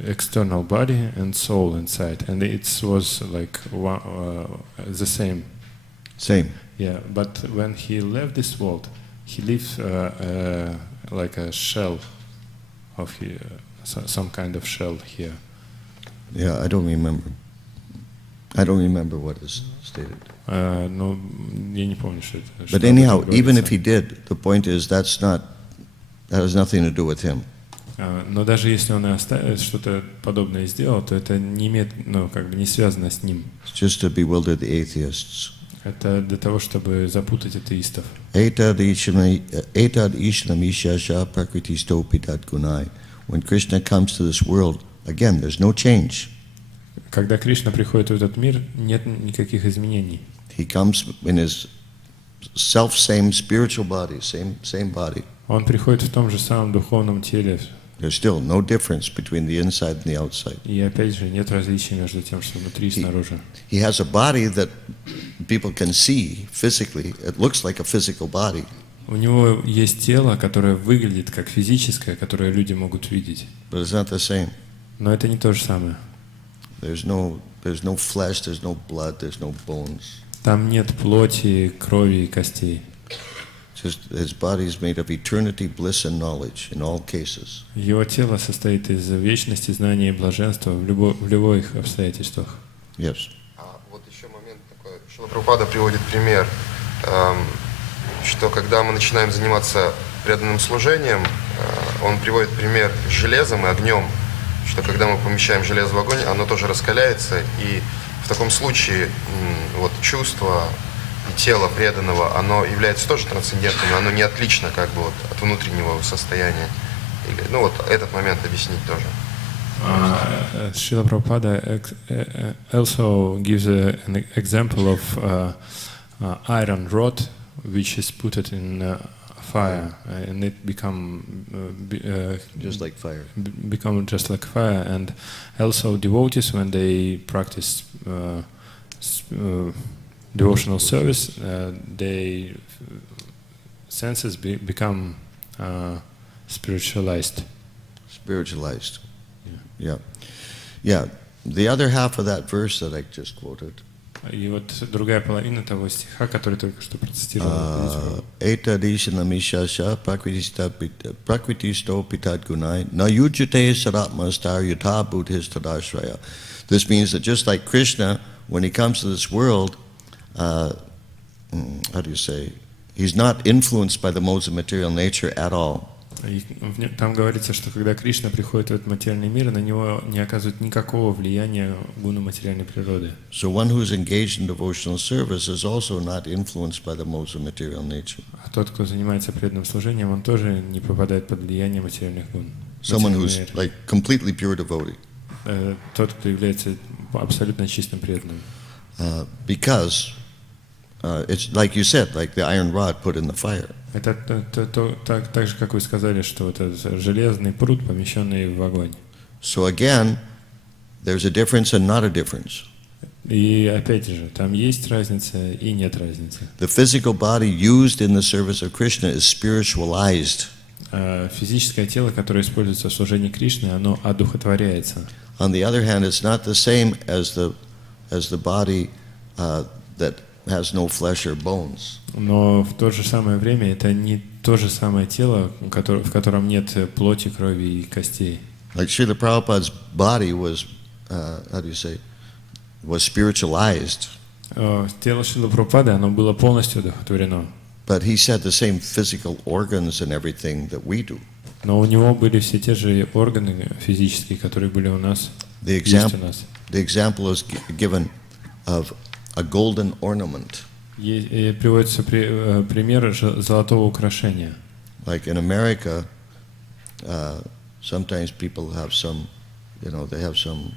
external body and soul inside, and it was like the same. Same. Yeah, but when he left this world, he left like a shell of some kind of shell here. Yeah, I don't remember. I don't remember what is stated. Но я не помню, что это. But anyhow, even if he did, the point is that has nothing to do with him. Но даже если он и оставит что-то подобное сделал, то это не имеет, не связано с ним. It's just to bewilder the atheists. Это для того, чтобы запутать атеистов. Etad Ishnam Ishasha Prakritisto Pitat Gunai. When Krishna comes to this world, again, there's no change. Когда Кришна приходит в этот мир, нет никаких изменений. He comes in his self-same spiritual body, same body. Он приходит в том же самом духовном теле. There's still no difference between the inside and the outside. И опять же, нет различия между тем, что внутри и снаружи. He has a body that people can see physically. It looks like a physical body. У него есть тело, которое выглядит как физическое, которое люди могут видеть. But it's not the same. Но это не то же самое. There's no flesh, there's no blood, there's no bones. Там нет плоти, крови и костей. Just his body is made of eternity, bliss and knowledge in all cases. Его тело состоит из вечности, знания и блаженства в любых обстоятельствах. Yes. Вот еще момент такой. Шрила Прабхупада приводит пример, что когда мы начинаем заниматься преданным служением, он приводит пример с железом и огнем, что когда мы помещаем железо в огонь, оно тоже раскаляется, и в таком случае вот чувство и тело преданного, оно является тоже трансцендентным, оно не отлично как бы вот от внутреннего состояния. Или, ну вот этот момент объяснить тоже. Srila Prabhupada also gives an example of iron rod which is put in fire and it Just like fire. become just like fire, and also devotees when they practice devotional service, they senses become spiritualized. Spiritualized. Yeah. The other half of that verse that I just quoted. И вот другая половина того стиха, который только что процитировал. Etadishanamishasha prakritisto pitat gunai na yujate saratmastar yata buddhis tadashraya. This means that just like Krishna, when he comes to this world, how do you say, he's not influenced by the modes of material nature at all. Там говорится, что когда Кришна приходит в этот материальный мир, на него не оказывает никакого влияния гуна материальной природы. So one who's engaged in devotional service is also not influenced by the modes of material nature. А тот, кто занимается преданным служением, он тоже не попадает под влияние материальных гун. Someone who's like completely pure devotee. Тот, кто является абсолютно чистым преданным. Because it's like you said, like the iron rod put in the fire. Это так же, как вы сказали, что это железный пруд, помещенный в огонь. So again, there's a difference and not a difference. И опять же, там есть разница и нет разницы. The physical body used in the service of Krishna is spiritualized. Физическое тело, которое используется в служении Кришны, оно одухотворяется. On the other hand, it's not the same as the body that has no flesh or bones. Но в то же самое время это не то же самое тело, в котором нет плоти, крови и костей. Like Srila Prabhupada's body was, how do you say, was spiritualized. Тело Шрилы Прабхупады, оно было полностью одухотворено. But he said the same physical organs and everything that we do. Но у него были все те же органы физические, которые были у нас. The example is given of a golden ornament. И приводится пример золотого украшения. Like in America, sometimes people have some, they have some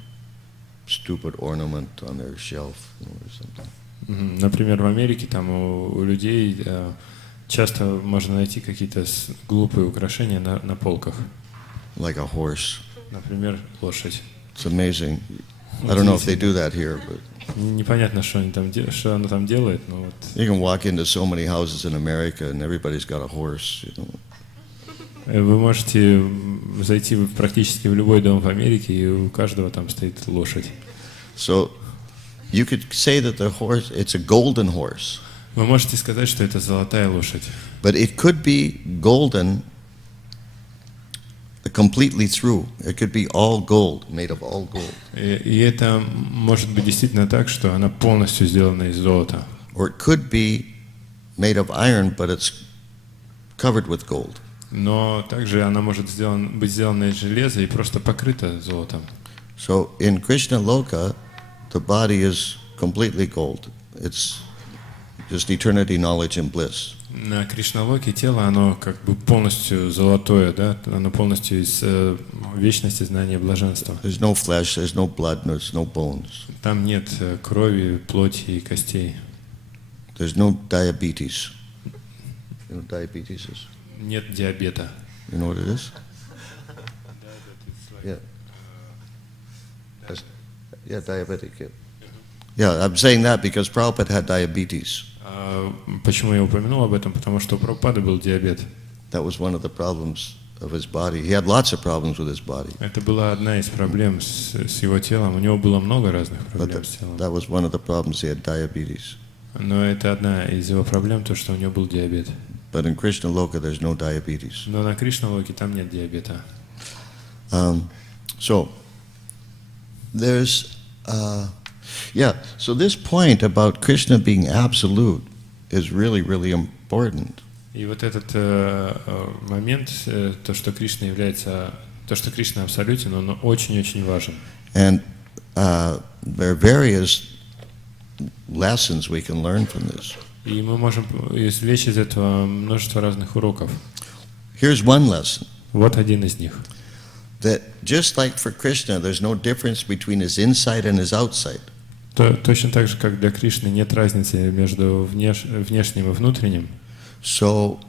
stupid ornament on their shelf or something. Например, в Америке там у людей часто можно найти какие-то глупые украшения на полках. Like a horse. Например, лошадь. It's amazing. I don't know if they do that here, but непонятно, что она там делает, но вот. You can walk into so many houses in America and everybody's got a horse, Вы можете зайти практически в любой дом в Америке, и у каждого там стоит лошадь. So you could say that the horse, it's a golden horse. Вы можете сказать, что это золотая лошадь. But it could be golden completely through. It could be all gold, made of all gold. И это может быть действительно так, что она полностью сделана из золота. Or it could be made of iron, but it's covered with gold. Но также она может быть сделана из железа и просто покрыта золотом. So in Krishna Loka, the body is completely gold. It's just eternity, knowledge, and bliss. На Кришналоке тело, оно как бы полностью золотое, да, оно полностью из вечности, знания, блаженства. There's no flesh, there's no blood, there's no bones. Там нет крови, плоти и костей. There's no diabetes. You know what diabetes is? Нет диабета. You know what it is? Yeah. Yeah, diabetic. Yeah. Yeah, I'm saying that because Prabhupada had diabetes. Почему я упомянул об этом? Потому что у Прабхупады был диабет. That was one of the problems of his body. He had lots of problems with his body. Это была одна из проблем с его телом. У него было много разных But проблем с телом. that was one of the problems. He had diabetes. Но это одна из его проблем, то, что у него был диабет. But in Krishna Loka, there's no diabetes. Но на Кришналоке там нет диабета. So there's, so this point about Krishna being absolute is really, really important. И вот этот момент, то, что Кришна является, то, что Кришна абсолютен, он очень-очень важен. And there are various lessons we can learn from this. И мы можем извлечь из этого множество разных уроков. Here's one lesson. Вот один из них. That just like for Krishna, there's no difference between his inside and his outside. Точно так же, как для Кришны нет разницы между внешним и внутренним. So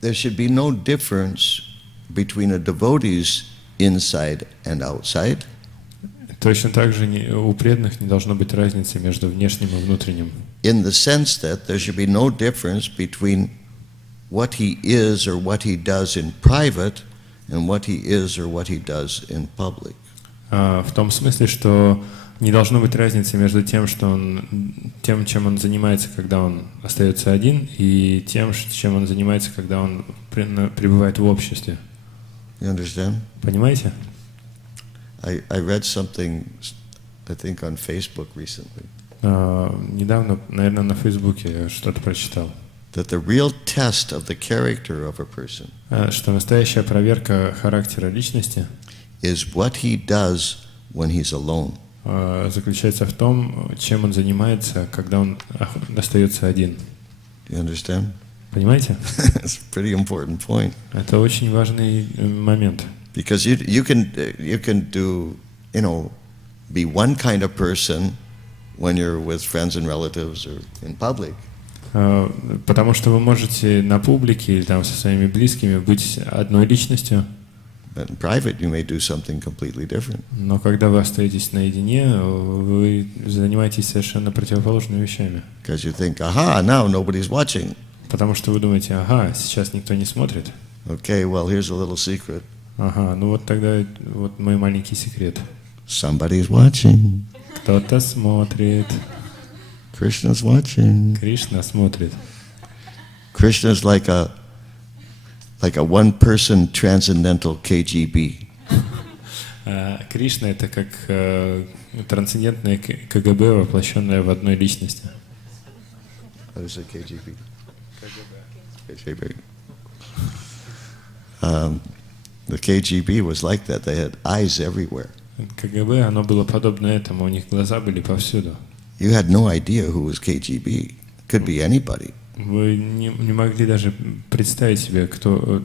there should be no difference between a devotee's inside and outside. Точно так же у преданных не должно быть разницы между внешним и внутренним. In the sense that there should be no difference between what he is or what he does in private and what he is or what he does in public. В том смысле, что не должно быть разницы между тем, тем, чем он занимается, когда он остается один, и тем, чем он занимается, когда он пребывает в обществе. You understand? Понимаете? I read something, I think, on Facebook recently. Недавно, наверное, на Фейсбуке я что-то прочитал. That the real test of the character of a person что настоящая проверка характера личности is what he does when he's alone. Заключается в том, чем он занимается, когда он остается один. Do you understand? Понимаете? It's a pretty important point. Это очень важный момент. Because you can do, be one kind of person when you're with friends and relatives or in public. Потому что вы можете на публике или там со своими близкими быть одной личностью. But in private, you may do something completely different. Но когда вы остаетесь наедине, вы занимаетесь совершенно противоположными вещами. Because you think, aha, now nobody's watching. Потому что вы думаете, ага, сейчас никто не смотрит. Okay, well, here's a little secret. Ага, ну вот тогда вот мой маленький секрет. Somebody's watching. Кто-то смотрит. Krishna's watching. Кришна смотрит. Krishna's like a one-person transcendental KGB. Кришна это как трансцендентное КГБ, воплощенное в одной личности. What is it, KGB? KGB. The KGB was like that. They had eyes everywhere. КГБ, оно было подобно этому, у них глаза были повсюду. You had no idea who was KGB. Could be anybody. Вы не могли даже представить себе, кто,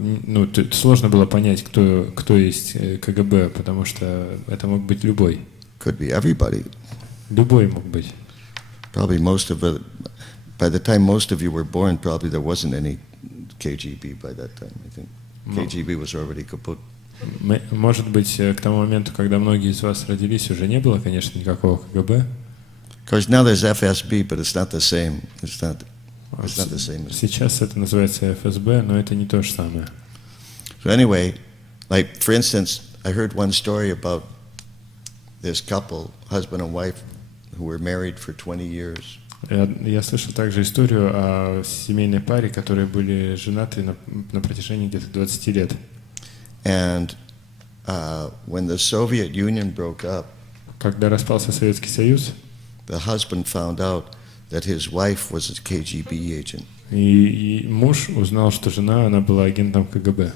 сложно было понять, кто есть КГБ, потому что это мог быть любой. Could be everybody. Любой мог быть. Probably by the time most of you were born, probably there wasn't any KGB by that time, I think. KGB was already kaput. Может быть, к тому моменту, когда многие из вас родились, уже не было, конечно, никакого КГБ. Of course, now there's FSB, but it's not the same. It's not the same. Сейчас это называется ФСБ, но это не то же самое. So anyway, like for instance, I heard one story about this couple, husband and wife, who were married for 20 years. Я слышал также историю о семейной паре, которые были женаты на протяжении где-то 20 лет. And when the Soviet Union broke up, когда распался Советский Союз, the husband found out that his wife was a KGB agent. И муж узнал, что жена, она была агентом КГБ.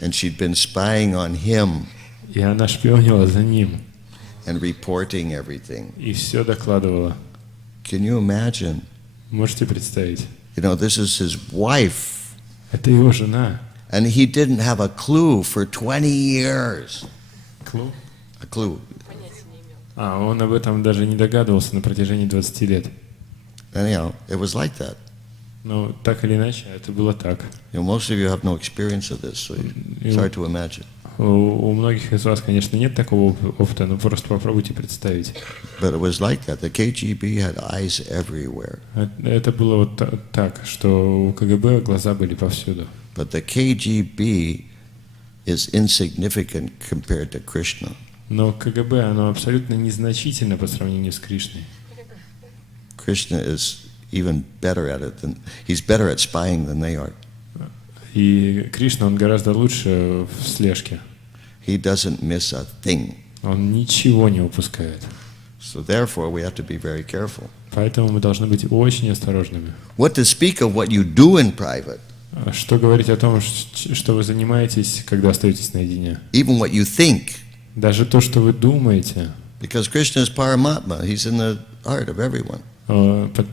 And she'd been spying on him. И она шпионила за ним. and reporting everything. и все докладывала. Can you imagine? Можете представить? You know, this is his wife, Это его жена. and he didn't have a clue for 20 years. Клу? A clue. Он об этом даже не догадывался на протяжении 20 лет. Anyhow, it was like that. Но так или иначе, это было так. You know, most of you have no experience of this, so it's hard to imagine. У многих из вас, конечно, нет такого опыта, но просто попробуйте представить. But it was like that. The KGB had eyes everywhere. Это было вот так, что у КГБ глаза были повсюду. But the KGB is insignificant compared to Krishna. Но КГБ, оно абсолютно незначительно по сравнению с Кришной. Krishna is even better at it than he's better at spying than they are. И Кришна, он гораздо лучше в слежке. He doesn't miss a thing. Он ничего не упускает. So therefore, we have to be very careful. Поэтому мы должны быть очень осторожными. What to speak of what you do in private, Что говорить о том, что вы занимаетесь, когда остаетесь наедине? even what you think, Даже то, что вы думаете. because Krishna is Paramatma. He's in the heart of everyone.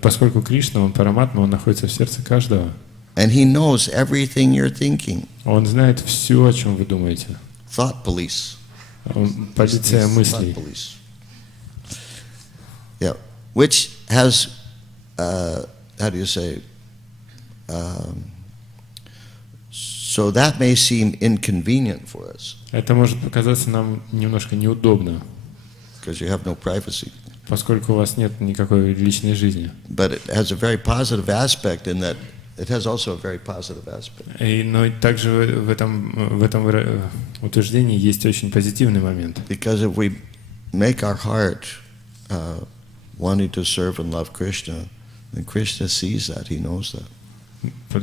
Поскольку Кришна, он Параматма, он находится в сердце каждого. And he knows everything you're thinking. Он знает все, о чем вы думаете. Thought police. Полиция Thought мыслей. police. Yeah, which has, how do you say, so that may seem inconvenient for us Это может показаться нам немножко неудобно, because you have no privacy. поскольку у вас нет никакой личной жизни. But it has a very positive aspect in that it has also a very positive aspect. Но также в этом утверждении есть очень позитивный момент. Because if we make our heart wanting to serve and love Krishna, then Krishna sees that, he knows that.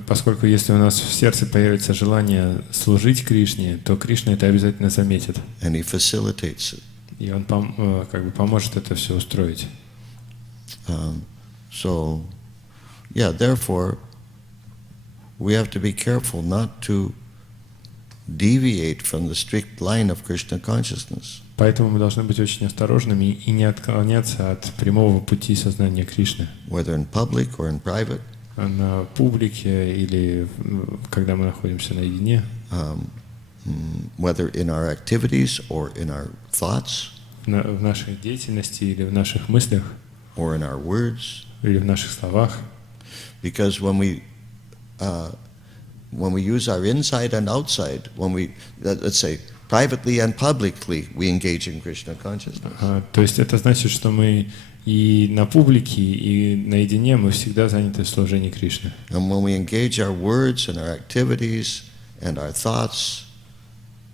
Поскольку если у нас в сердце появится желание служить Кришне, то Кришна это обязательно заметит. And he facilitates it. И он как бы поможет это все устроить. So, yeah, therefore, we have to be careful not to deviate from the strict line of Krishna consciousness. Поэтому мы должны быть очень осторожными и не отклоняться от прямого пути сознания Кришны. Whether in public or in private. На публике или когда мы находимся наедине. Whether in our activities or in our thoughts. В нашей деятельности или в наших мыслях. Or in our words. Или в наших словах. Because when we use our inside and outside, when we, let's say, privately and publicly, we engage in Krishna consciousness. То есть это значит, что мы и на публике, и наедине мы всегда заняты в служении Кришне. And when we engage our words and our activities and our thoughts,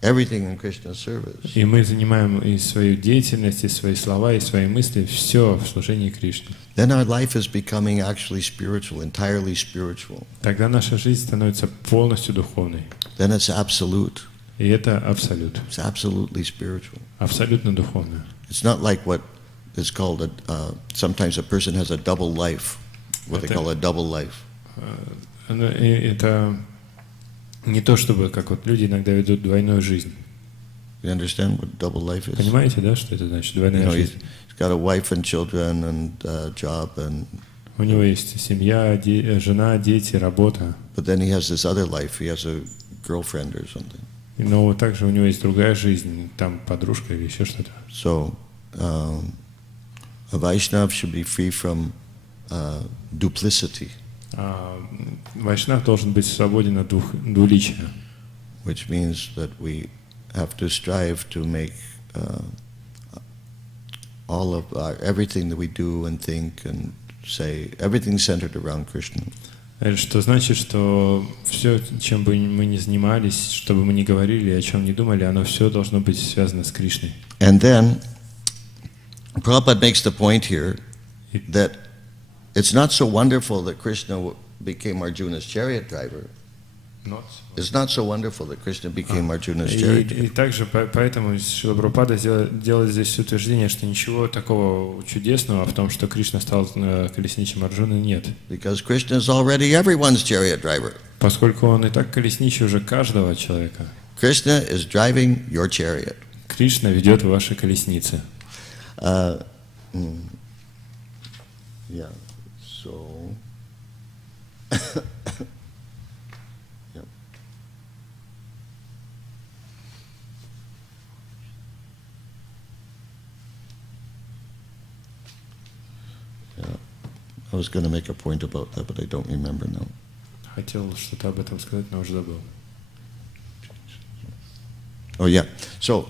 everything in Krishna's service. И мы занимаем и свою деятельность, и свои слова, и свои мысли, все в служении Кришне. Then our life is becoming actually spiritual, entirely spiritual. Тогда наша жизнь становится полностью духовной. Then it's absolute. И это абсолют. It's absolutely spiritual. Абсолютно духовно. It's not like what is called sometimes a person has a double life, what they call a double life. Это не то, чтобы как вот люди иногда ведут двойную жизнь. You understand what double life is? Понимаете, да, что это значит двойная жизнь? He's got a wife and children and job and. У него есть семья, жена, дети, работа. But then he has this other life. He has a girlfriend or something. Но также у него есть другая жизнь, там подружка или еще что-то. So, a Vaishnav should be free from duplicity. Вайшнав должен быть свободен от двуличия. Which means that we have to strive to make all of everything that we do and think and say, everything centered around Krishna. Что значит, что все, чем бы мы ни занимались, что бы мы ни говорили, о чем ни думали, оно все должно быть связано с Кришной. And then, Prabhupada makes the point here that it's not so wonderful that Krishna became Arjuna's chariot driver. It's not so wonderful that Krishna became Arjuna's chariot driver. И также поэтому Шрила Прабхупада делает здесь утверждение, что ничего такого чудесного в том, что Кришна стал колесничим Арджуны, нет. Because Krishna is already everyone's chariot driver. Поскольку он и так колесничий уже каждого человека. Krishna is driving your chariot. Кришна ведет ваши колесницы. Yeah, so... Yep. Yeah. I was going to make a point about that, but I don't remember now. Хотел что-то об этом сказать, но уже забыл. Oh, yeah. So,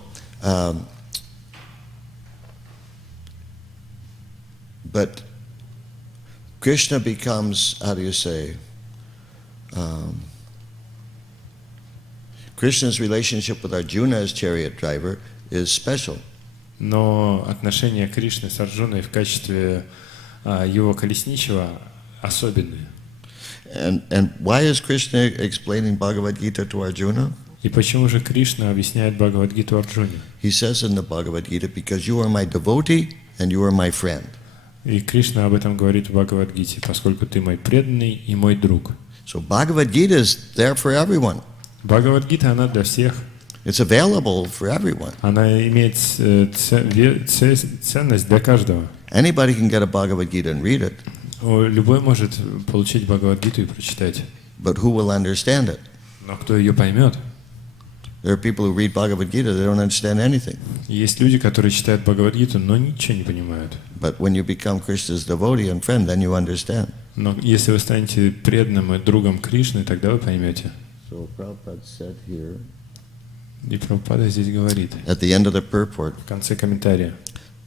but Krishna becomes, how do you say, Krishna's relationship with Arjuna as chariot driver is special. Но отношения Кришны с Арджуной в качестве его колесничего особенные. And why is Krishna explaining Bhagavad Gita to Arjuna? И почему же Кришна объясняет Бхагавад-гиту Арджуне? He says in the Bhagavad Gita, because you are my devotee and you are my friend. И Кришна об этом говорит в Бхагавад-гите, поскольку ты мой преданный и мой друг. So Bhagavad Gita is there for everyone. Бхагавад-гита, она для всех. It's available for everyone. Она имеет ценность для каждого. Anybody can get a Bhagavad Gita and read it. Любой может получить Бхагавад-гиту и прочитать. But who will understand it? Но кто ее поймет? There are people who read Bhagavad Gita, they don't understand anything. Есть люди, которые читают Бхагавад-гиту, но ничего не понимают. But when you become Krishna's devotee and friend, then you understand. Но если вы станете преданным и другом Кришны, тогда вы поймете. So Prabhupada said here, И Прабхупада здесь говорит, at the end of the purport, в конце комментария,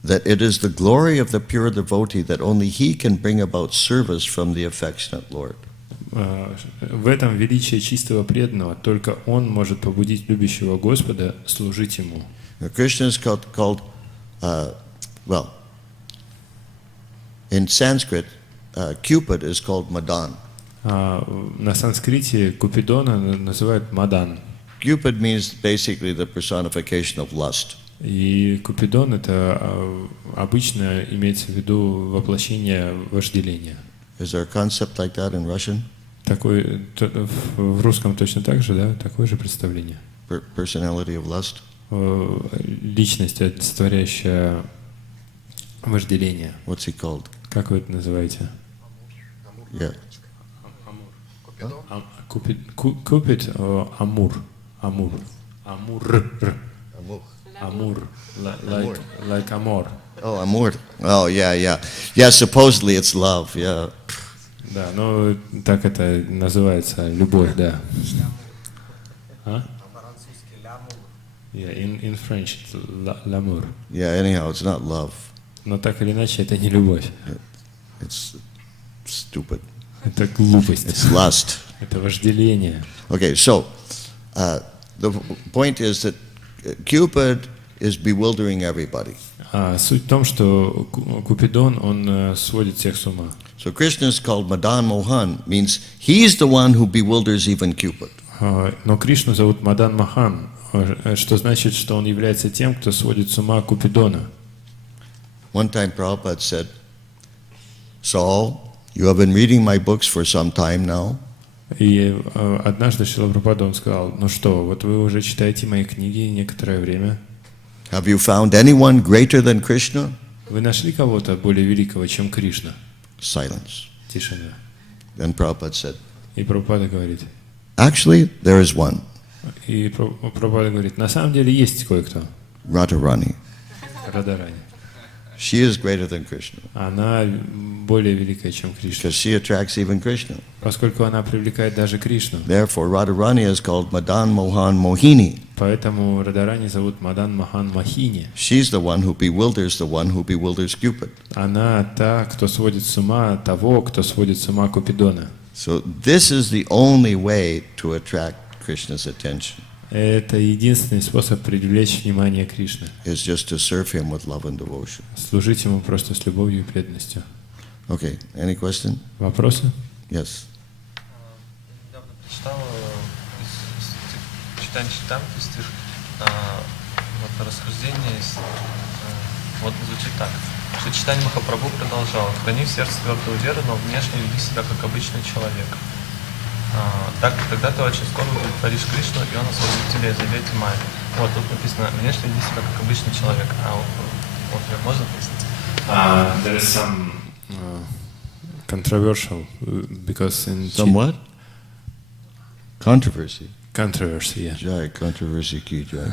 that it is the glory of the pure devotee that only he can bring about service from the affectionate Lord. в этом величие чистого преданного, только он может побудить любящего Господа служить ему. Now, Krishna is called well, in Sanskrit, Cupid is called Madan. На санскрите Купидона называют Мадан. Cupid means basically the personification of lust. И Купидон это обычно имеется в виду воплощение вожделения. Is there a concept like that in Russian? Такой, в русском точно так же, да? Такое же представление. Personality of lust? Личность, олицетворяющая вожделение. What's he called? Как вы это называете? Yeah. Купид, Амур. Амур. Амур. Like amor. Oh, amor. Oh, yeah. Yeah, supposedly it's love, yeah. Да, ну так это называется, любовь, да. Yeah, in French, l'amour. Yeah, anyhow, it's not love. Но так или иначе, это не любовь. It's stupid. Это глупость. It's lust. Это вожделение. Okay, so the point is that Cupid is bewildering everybody. Суть в том, что Купидон, он сводит всех с ума. So Krishna is called Madan Mohan, means he's the one who bewilders even Cupid. Но Кришну зовут Мадан Махан, что значит, что он является тем, кто сводит с ума Купидона. One time Prabhupada said, Saul, you have been reading my books for some time now. И однажды Шрила Прабхупада он сказал, ну что, вот вы уже читаете мои книги некоторое время. Have you found anyone greater than Krishna? Вы нашли кого-то более великого, чем Кришна? Silence. Тишина. Then Prabhupada said, И Прабхупада говорит, actually, there is one, и Прабхупада говорит, на самом деле есть кое-кто. Radharani. Радарани. She is greater than Krishna Она более великая, чем Кришна, because she attracts even Krishna. поскольку она привлекает даже Кришну. Therefore, Radharani is called Madan Mohan Mohini. Поэтому Радарани зовут Мадан Махан Махини. She's the one who bewilders Cupid. Она та, кто сводит с ума того, кто сводит с ума Купидона. So this is the only way to attract Krishna's attention, Это единственный способ привлечь внимание Кришны. is just to serve him with love and devotion. Служить ему просто с любовью и преданностью. Okay, any question? Вопросы? Yes. Недавно прочитал из читания Читамрити стих, вот расхождение есть, вот звучит так, что читание Махапрабху продолжало: храни в сердце твердую веру, но внешне веди себя как обычный человек. Тогда ты очень скоро удовлетворишь Кришну, и он освободит тебя из объятий майи. Вот тут написано: внешне веди себя как обычный человек. А Вот, можно пояснить? There is some controversial because in Somewhat? Controversy. controversy, yeah. Jai, controversy ki jai.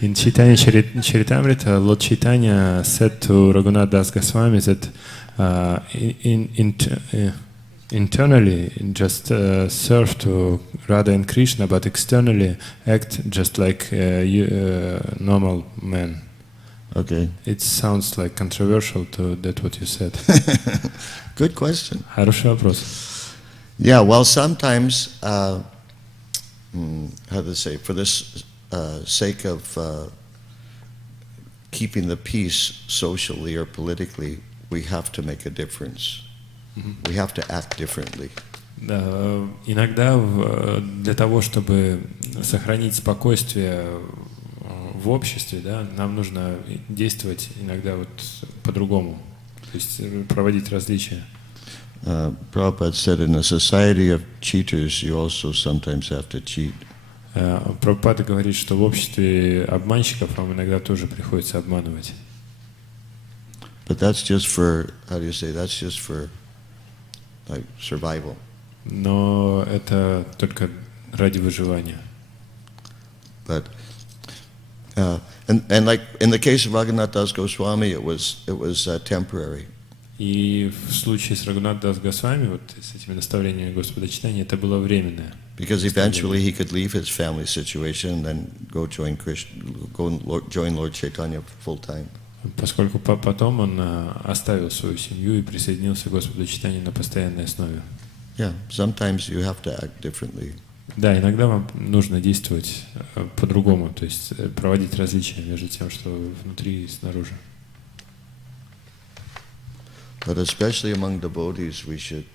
In Chaitanya Charitamrita, Lord Chaitanya said to Raghunath Das Goswami that internally just serve to Radha and Krishna, but externally act just like normal men. Okay. It sounds like controversial to that what you said. Good question. Хороший вопрос. Yeah, well, sometimes, how to say, for this sake of keeping the peace socially or politically, we have to make a difference. We have to act differently. Да, иногда для того, чтобы сохранить спокойствие в обществе, да, нам нужно действовать иногда вот по-другому, то есть проводить различия. Prabhupada said, in a society of cheaters, you also sometimes have to cheat. Прабхупада говорит, что в обществе обманщиков вам иногда тоже приходится обманывать. But that's just for, how do you say, that's just for like survival. Но это только ради выживания. But and like in the case of Raghunath Das Goswami, it was temporary. И в случае с Рагунат Дас Госвами, вот с этими наставлениями Господа Читания, это было временное. Because eventually he could leave his family situation and then go join join Lord Chaitanya full time. Поскольку потом он оставил свою семью и присоединился к Господу Читанию на постоянной основе. Yeah, sometimes you have to act differently. Да, иногда вам нужно действовать по-другому, то есть проводить различия между тем, что внутри и снаружи. But especially among devotees, we should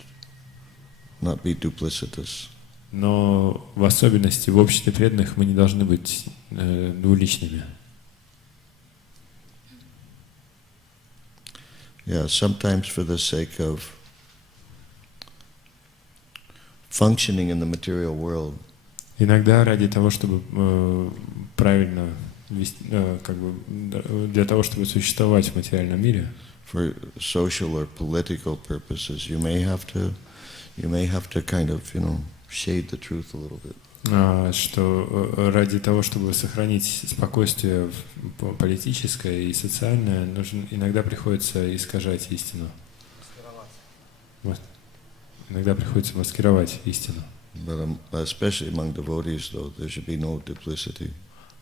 not be duplicitous. Но в особенности в обществе преданных мы не должны быть двуличными. Yeah, sometimes for the sake of functioning in the material world. Иногда ради того, чтобы правильно как бы для того, чтобы существовать в материальном мире. For social or political purposes, you may have to kind of, shade the truth a little bit. Что ради того, чтобы сохранить спокойствие политическое и социальное, иногда приходится искажать истину. Вот. Иногда приходится маскировать истину. But especially among devotees, though, there should be no duplicity.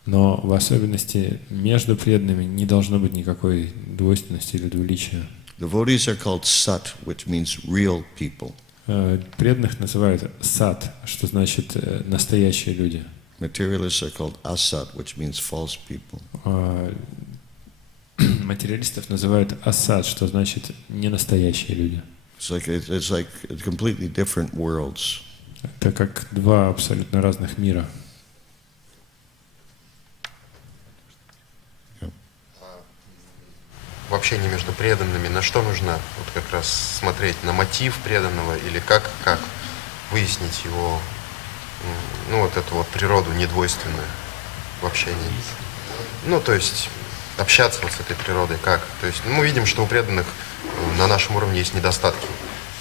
Но в особенности между преданными не должно быть никакой двойственности или двуличия. Devotees are called sat, which means real people. Преданных называют сат, что значит настоящие люди. Materialists are called asat, which means false people. Материалистов называют асат, что значит ненастоящие люди. It's like completely different worlds. Это как два абсолютно разных мира. В общении между преданными на что нужно вот как раз смотреть? На мотив преданного или как выяснить его, вот эту вот природу недвойственную в общении? То есть общаться вот с этой природой как? То есть мы видим, что у преданных на нашем уровне есть недостатки.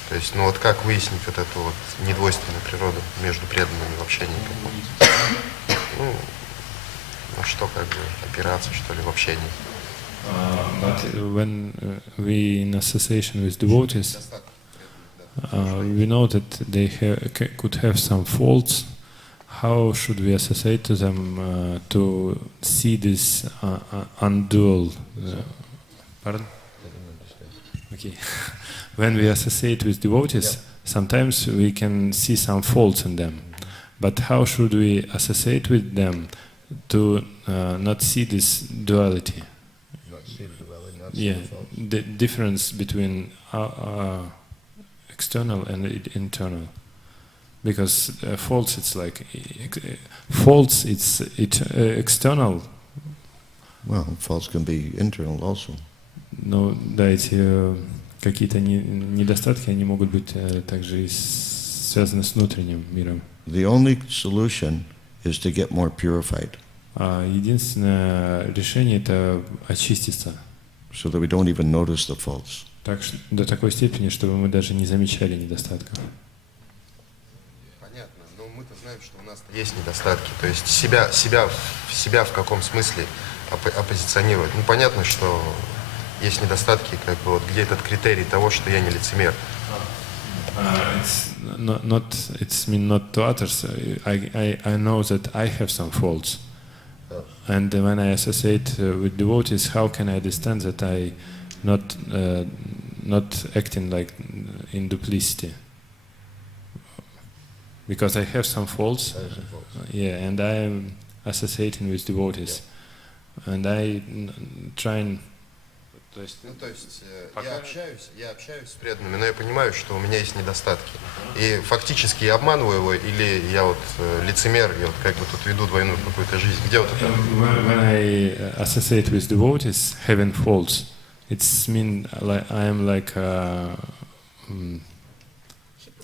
То есть, вот как выяснить вот эту вот недвойственную природу между преданными в общении каком-то? На что как бы опираться, что ли, в общении? But when we in association with devotees, we know that they could have some faults. How should we associate to them to see this undual? Pardon? Okay. When we associate with devotees, sometimes we can see some faults in them. But how should we associate with them to not see this duality? Yeah, the difference between external and internal, because faults it's like it's external. Well, faults can be internal also. Но да, эти какие-то недостатки, они могут быть также и связаны с внутренним миром. The only solution is to get more purified. Единственное решение — это очиститься. so that we don't even notice the faults. Так, до такой степени, чтобы мы даже не замечали недостатков. Понятно, но мы-то знаем, что у нас есть недостатки. То есть себя в каком смысле оппозиционировать. Ну, понятно, что есть недостатки, как бы вот где этот критерий того, что я не лицемер. It's not to others. I know that I have some faults. And when I associate with devotees, how can I understand that I not acting like in duplicity? Because I have some faults. Yeah, and I am associating with devotees. And I try and... То есть я общаюсь с преданными, но я понимаю, что у меня есть недостатки. И фактически я обманываю его, или я вот лицемер, я вот как бы тут веду двойную какую-то жизнь. Где вот это? When I associate with devotees having faults, it's mean like I am like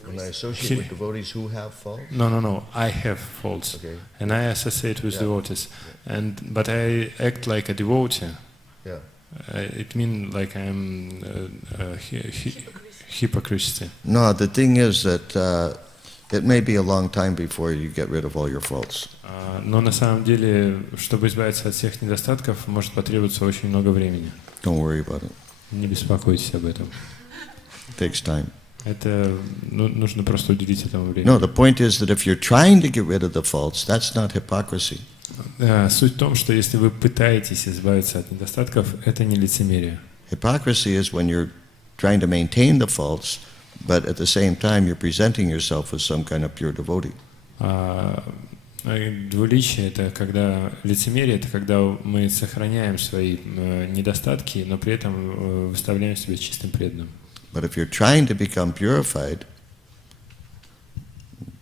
When I associate with devotees who have faults? No. I have faults, Okay. and I associate with devotees, but I act like a devotee. Yeah. It means like I'm hypocrisy. No, the thing is that it may be a long time before you get rid of all your faults. Но на самом деле, чтобы избавиться от всех недостатков, может потребоваться очень много времени. Don't worry about it. Не беспокойтесь об этом. It takes time. Это нужно просто уделить этому время. No, the point is that if you're trying to get rid of the faults, that's not hypocrisy. Суть в том, что если вы пытаетесь избавиться от недостатков, это не лицемерие. Hypocrisy is when you're trying to maintain the faults, but at the same time you're presenting yourself as some kind of pure devotee. Двуличие — это когда лицемерие — это когда мы сохраняем свои недостатки, но при этом выставляем себя чистым преданным. But if you're trying to become purified,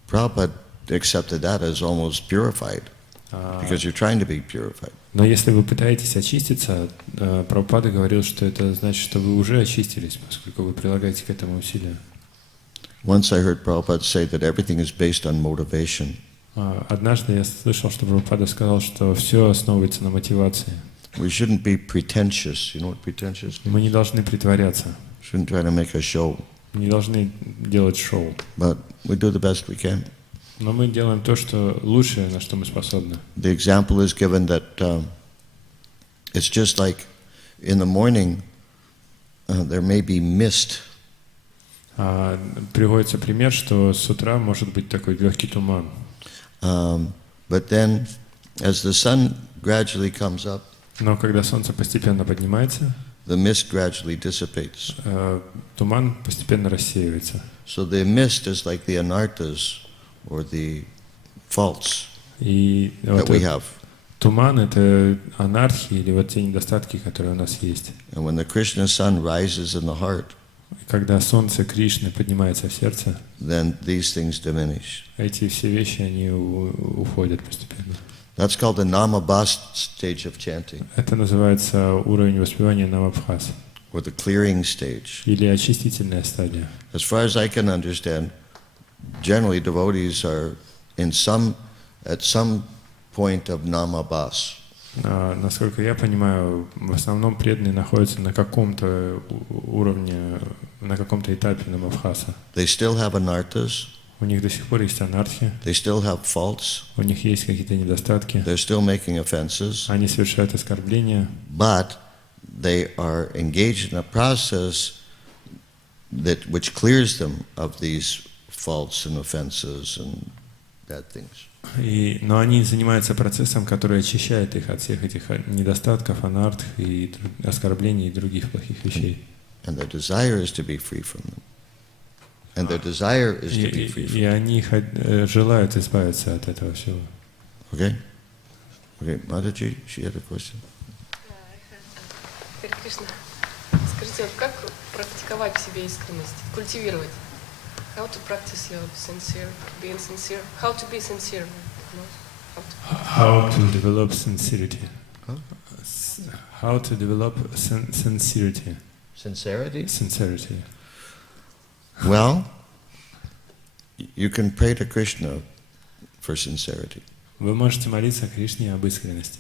Prabhupada accepted that as almost purified, because you're trying to be purified. Но если вы пытаетесь очиститься, Прабхупада говорил, что это значит, что вы уже очистились, поскольку вы прилагаете к этому усилия. Once I heard Prabhupada say that everything is based on motivation. Однажды я слышал, что Прабхупада сказал, что все основывается на мотивации. We shouldn't be pretentious. You know what pretentious means? Мы не должны притворяться. Shouldn't try to make a show. Не должны делать шоу. But we do the best we can. Но мы делаем то, что лучшее, на что мы способны. The example is given that it's just like in the morning there may be mist. Приводится пример, что с утра может быть такой легкий туман. But then, as the sun gradually comes up, Но когда солнце постепенно поднимается, the mist gradually dissipates. Туман постепенно рассеивается. So the mist is like the anarthas or the faults И that we have. Туман — это анархия или вот те недостатки, которые у нас есть. And when the Krishna sun rises in the heart, Когда солнце Кришны поднимается в сердце, then these things diminish. эти все вещи, они уходят постепенно. That's called the namabhas stage of chanting, Это называется уровень воспевания намабхас, or the clearing stage. или очистительная стадия. As far as I can understand, generally devotees are at some point of namabhas. Насколько я понимаю, в основном преданные находятся на каком-то уровне, на каком-то этапе намабхаса. They still have anarthas, У них до сих пор есть анархия, they still have faults, у них есть какие-то недостатки, they're still making offenses, они совершают оскорбления, but they are engaged in a process which clears them of these faults and offenses and bad things. но они занимаются процессом, который очищает их от всех этих недостатков, анарх и оскорблений и других плохих вещей. And their desire is to be free from them. And their desire is to be free from И они желают избавиться от этого всего. Okay? Okay, Mataji, she had a question. Харе Кришна, скажите, вот как практиковать в себе искренность, культивировать? How to practice your being sincere? How to be sincere? How to develop sincerity? How to develop sincerity? Sincerity? Sincerity. Well, you can pray to Krishna for sincerity. Вы можете молиться Кришне об искренности.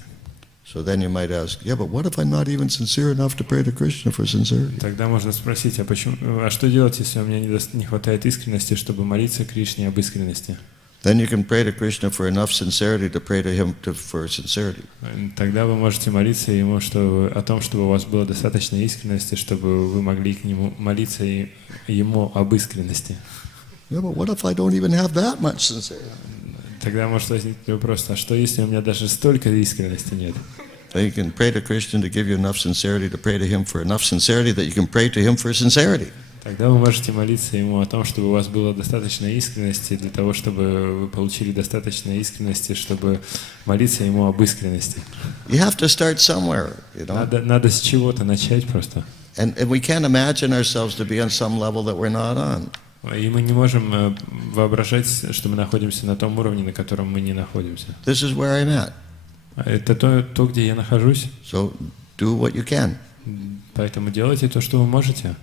So then you might ask, yeah, but what if I'm not even sincere enough to pray to Krishna for sincerity? Тогда можно спросить, а что делать, если у меня не хватает искренности, чтобы молиться Кришне об искренности? Then you can pray to Krishna for enough sincerity to pray to him for sincerity. Тогда вы можете молиться ему о том, чтобы у вас было достаточно искренности, чтобы вы могли к нему молиться ему об искренности. Yeah, but what if I don't even have that much sincerity? Тогда может возникнуть вопрос, а что если у меня даже столько искренности нет? So you can pray to Krishna to give you enough sincerity to pray to him for enough sincerity that you can pray to him for sincerity. Тогда вы можете молиться ему о том, чтобы у вас было достаточно искренности для того, чтобы вы получили достаточно искренности, чтобы молиться ему об искренности. You have to start somewhere, you know. Надо с чего-то начать просто. And we can't imagine ourselves to be on some level that we're not on. И мы не можем воображать, что мы находимся на том уровне, на котором мы не находимся. This is where I'm at. Это то, где я нахожусь. So do what you can. Поэтому делайте то, что вы можете.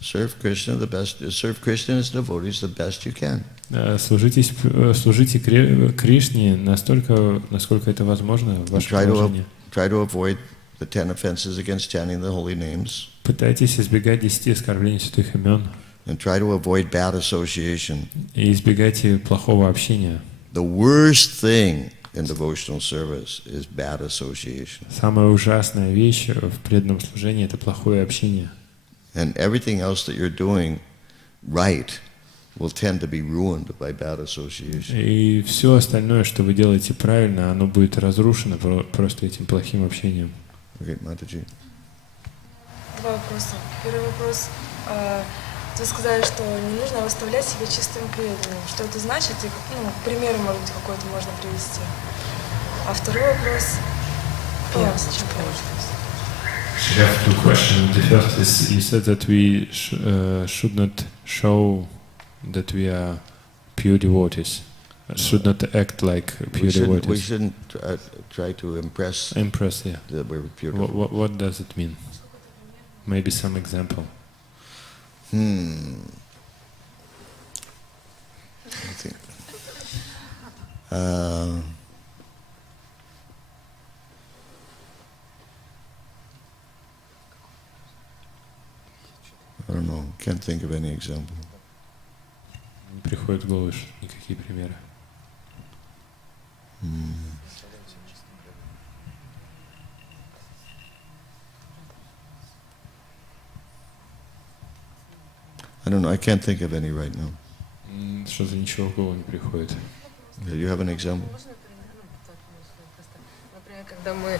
Serve Krishna as devotees the best you can. Служите Кришне настолько, насколько это возможно в вашем положении. Try to avoid the 10 offenses against chanting the holy names. Пытайтесь избегать 10 оскорблений святых имен. And try to avoid bad association. И избегайте плохого общения. The worst thing in devotional service is bad association. Самая ужасная вещь в преданном служении — это плохое общение. And everything else that you're doing right will tend to be ruined by bad association. И все остальное, что вы делаете правильно, оно будет разрушено просто этим плохим общением. Okay, Mataji. Два вопроса. Первый вопрос. Вы сказали, что не нужно выставлять себя чистым преданным. Что это значит? И, пример, может быть, какой-то можно привести. А второй вопрос... I have two questions. The first is, you said that we should not show that we are pure devotees. Should not act like pure devotees. We shouldn't try to impress. Yeah. That we're pure devotees. What does it mean? Maybe some example. I think. I don't know. Can't think of any example. Не приходят в голову никакие примеры. I don't know. I can't think of any right now. Что-то ничего в голову не приходит. Do you have an example? Например, когда мы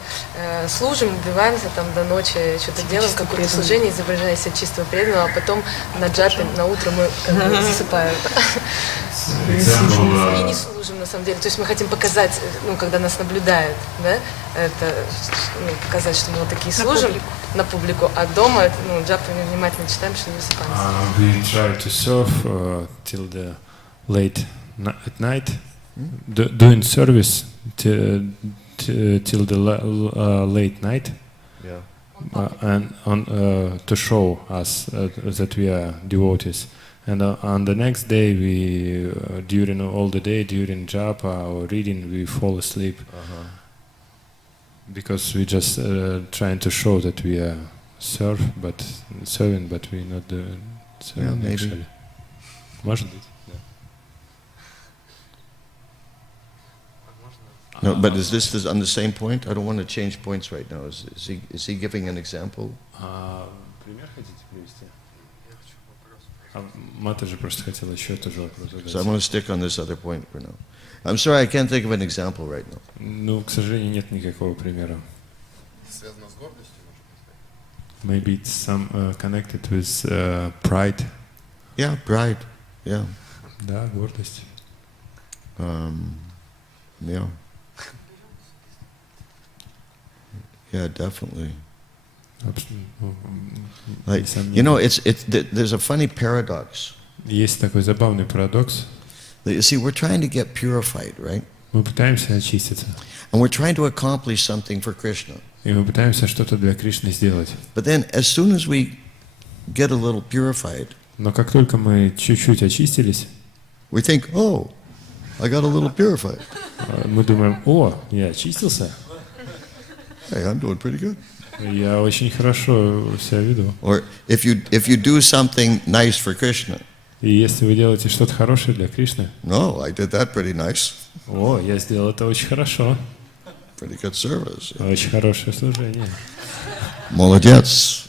служим, добиваемся там до ночи, что-то делаем, какое-то служение, изображая себя чистого преданного, а потом на джапе на утро мы как бы засыпаем. И не служим на самом деле. То есть мы хотим показать, когда нас наблюдают, да, это показать, что мы вот такие служим на публику, а дома джапы внимательно читаем, что не высыпаемся. We try to serve till the late at night, doing service till the late night, and to show us that we are devotees. And on the next day, we during all the day, during japa or reading, we fall asleep because we just trying to show that we are serving, but we're not serving actually. Может быть. No, but is this on the same point? I don't want to change points right now. Is he giving an example? Пример хотите привести? Мата же просто хотела еще тоже вопрос задать. So I'm going to stick on this other point for now. I'm sorry, I can't think of an example right now. Ну, к сожалению, нет никакого примера. Связано с гордостью, Maybe it's some connected with pride. Yeah, pride. Yeah. Да, гордость. Yeah. Yeah, definitely. Like, you know, there's a funny paradox. Есть такой забавный парадокс. You see, we're trying to get purified, right? Мы пытаемся очиститься. And we're trying to accomplish something for Krishna. И мы пытаемся что-то для Кришны сделать. But then, as soon as we get a little purified, но как только мы чуть-чуть очистились, we think, oh, I got a little purified. Мы думаем, о, я очистился. Hey, I'm doing pretty good. Я очень хорошо себя веду. Or if you do something nice for Krishna. И если вы делаете что-то хорошее для Кришны, No, I did that pretty nice. о, я сделал это очень хорошо. Pretty good service. Очень хорошее служение. Молодец.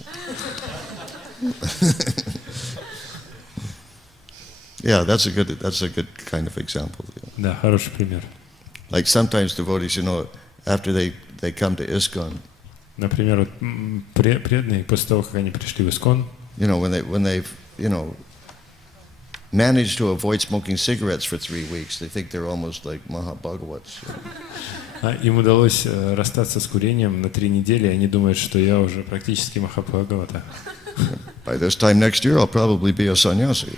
Yeah, that's a good kind of example. Да, хороший пример. Like sometimes devotees, after they come to ISKCON, Например, вот, преданные после того, как они пришли в Искон, when they've managed to avoid smoking cigarettes for 3 weeks, they think they're almost like Mahabhagavats. им удалось расстаться с курением на 3 недели, и они думают, что я уже практически Махабхагавата. By this time next year, I'll probably be a sannyasi.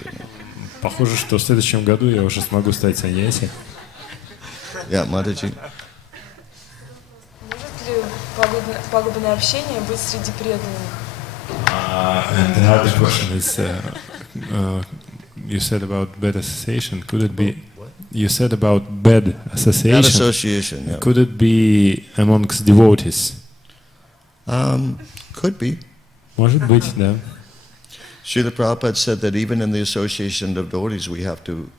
Похоже, что в следующем году я уже смогу стать саньяси. Yeah, Mataji. Может ли пагубное общение быть среди преданных? And the other question is, you said about bad association. Could it be? You said about bad association. Bad association, yeah. Could it be amongst devotees? Could be. Может быть, да. Srila Prabhupada said that even in the association of devotees, we have to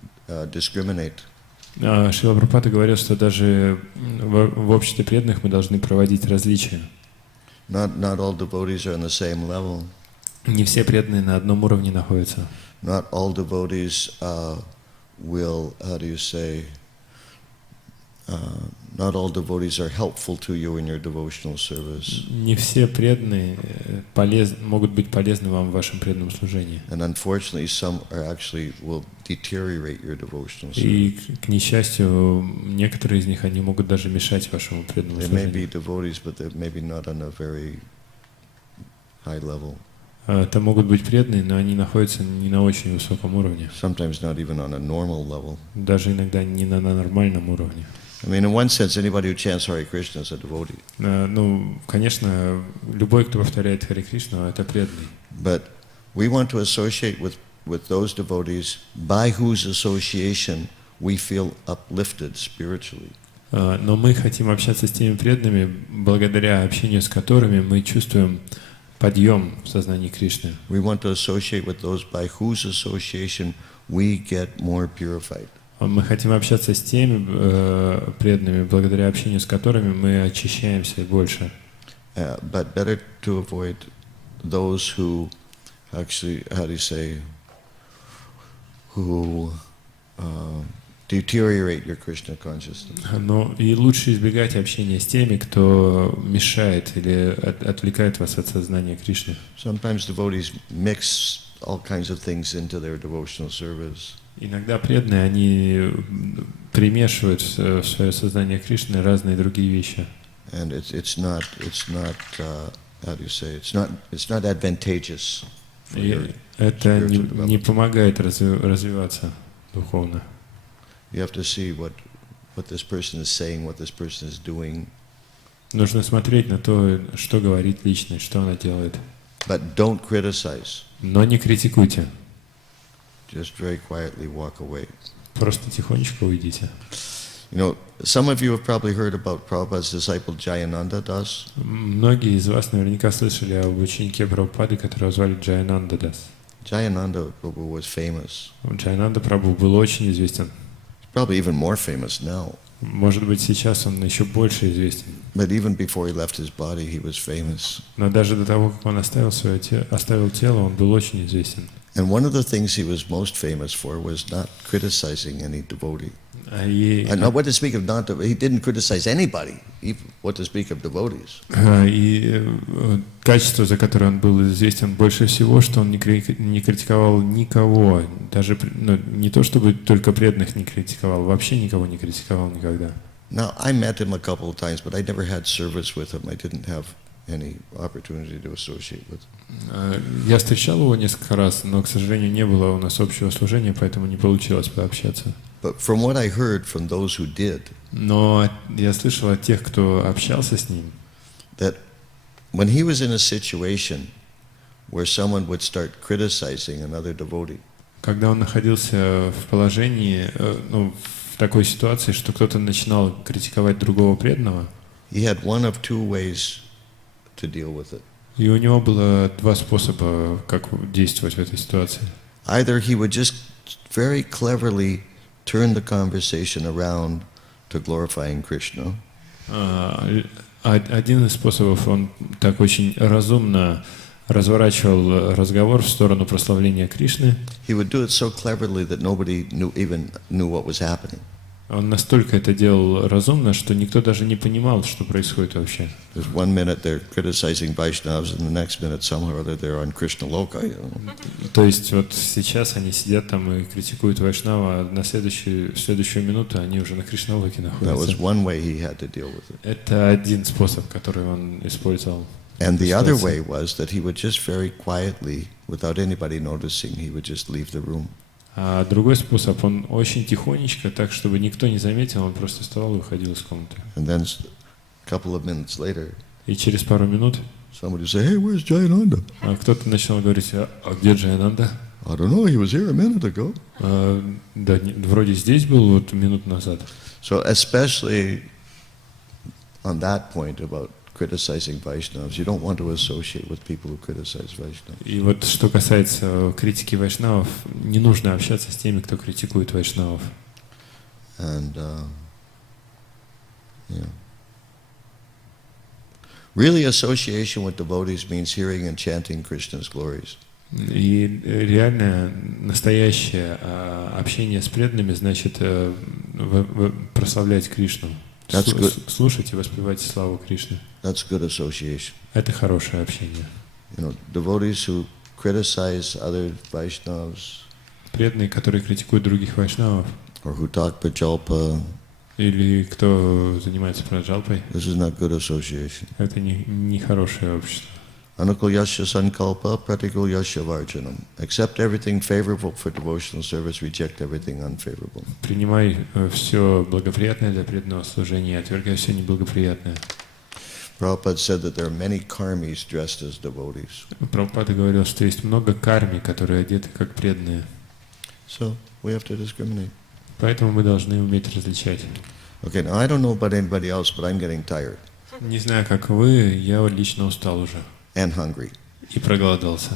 discriminate. Шрила Прабхупада говорил, что даже в обществе преданных мы должны проводить различия. Not all devotees are on the same level. Не все преданные на одном уровне находятся. Not all devotees will, how do you say, not all devotees are helpful to you in your devotional service. Не все преданные могут быть полезны вам в вашем преданном служении. And unfortunately, some are actually will deteriorate your devotional service. И, к несчастью, некоторые из них, они могут даже мешать вашему преданному They may служению. be devotees, but they're maybe not on a very high level. Это могут быть преданные, но они находятся не на очень высоком уровне. Sometimes not even on a normal level. Даже иногда не на нормальном уровне. I mean, in one sense, anybody who chants Hare Krishna is a devotee. Ну, конечно, любой, кто повторяет Харе Кришну, это преданный. But we want to associate with those devotees by whose association we feel uplifted spiritually. Но мы хотим общаться с теми преданными, благодаря общению с которыми мы чувствуем подъем в сознании Кришны. We want to associate with those by whose association we get more purified. Мы хотим общаться с теми преданными, благодаря общению с которыми мы очищаемся больше. But better to avoid those who actually, how do you say, who deteriorate your Krishna consciousness. Но и лучше избегать общения с теми, кто мешает или отвлекает вас от сознания Кришны. Sometimes devotees mix all kinds of things into their devotional service. Иногда преданные, они примешивают в свое сознание Кришны разные другие вещи. And it's not how do you say, it's not advantageous. И это не помогает развиваться духовно. You have to see what this person is saying, what this person is doing. Нужно смотреть на то, что говорит личность, что она делает. But don't criticize. Но не критикуйте. Just very quietly walk away. Просто тихонечко уйдите. Some of you have probably heard about Prabhupada's disciple Jayananda Das. Многие из вас наверняка слышали об ученике Прабхупады, которого звали Джаянанда Дас. Jayananda Prabhu was famous. Джаянанда Прабху был очень известен. Probably even more famous now. Может быть, сейчас он еще больше известен. But even before he left his body, he was famous. Но даже до того, как он оставил тело, он был очень известен. And one of the things he was most famous for was not criticizing any devotee. And not what to speak of he didn't criticize anybody, even what to speak of devotees. И качество, за которое он был известен больше всего, что он не критиковал никого, даже не то чтобы только преданных не критиковал, вообще никого не критиковал никогда. Now, I met him a couple of times, but I never had service with him. I didn't have any opportunity to associate with him. Я встречал его несколько раз, но, к сожалению, не было у нас общего служения, поэтому не получилось пообщаться. But from what I heard from those who did, но я слышал от тех, кто общался с ним, that when he was in a situation where someone would start criticizing another devotee, когда он находился в положении, в такой ситуации, что кто-то начинал критиковать другого преданного, he had one of two ways to deal with it. И у него было два способа, как действовать в этой ситуации. Either he would just very cleverly turn the conversation around to glorifying Krishna. Один из способов, он так очень разумно разворачивал разговор в сторону прославления Кришны. He would do it so cleverly that nobody even knew what was happening. Он настолько это делал разумно, что никто даже не понимал, что происходит вообще. There's 1 minute they're criticizing Vaishnavas, and the next minute somehow or other they're on Krishna Loka. То есть вот сейчас они сидят там и критикуют Вайшнава, а в следующую минуту они уже на Кришналоке That находятся. was one way he had to deal with it. Это один способ, который он использовал. And the other way was that he would just very quietly, without anybody noticing, he would just leave the room. А другой способ, он очень тихонечко, так, чтобы никто не заметил, он просто вставал и уходил из комнаты. And then a couple of minutes later, И через пару минут somebody would say, "Hey, where's Jayananda?" кто-то начал говорить, а где Джаянанда? I don't know, he was here a minute ago. Да, вроде здесь был вот минут назад. So especially on that point about criticizing Vaishnavas, you don't want to associate with people who criticize Vaishnavas. И вот что касается критики вайшнавов, не нужно общаться с теми, кто критикует вайшнавов. And really association with devotees means hearing and chanting Krishna's glories. И реально настоящее общение с преданными значит прославлять Кришну, слушать и воспевать славу Кришны. That's good association. Это хорошее общение. Devotees who criticize other Vaishnavas, преданные, которые критикуют других вайшнавов, or who talk prajalpa, или кто занимается праджалпой, this is not good association. это не хорошее общество. Anukulyasya sankalpa pratikulyasya varjanam. Accept everything favorable for devotional service, reject everything unfavorable. Принимай все благоприятное для преданного служения и отвергай все неблагоприятное. Prabhupada said that there are many karmis dressed as devotees. Прабхупада говорил, что есть много карми, которые одеты как преданные. So we have to discriminate. Поэтому мы должны уметь различать. Okay, now I don't know about anybody else, but I'm getting tired. Не знаю, как вы, я лично устал уже. And hungry. И проголодался.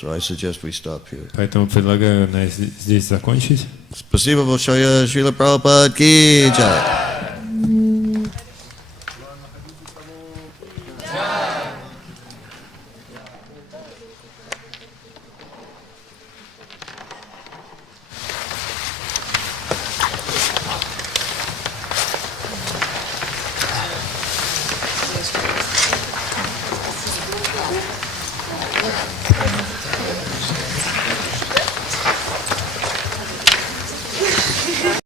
So I suggest we stop here. Поэтому предлагаю здесь закончить. Спасибо большое, Шрила Прабхупад ки джай.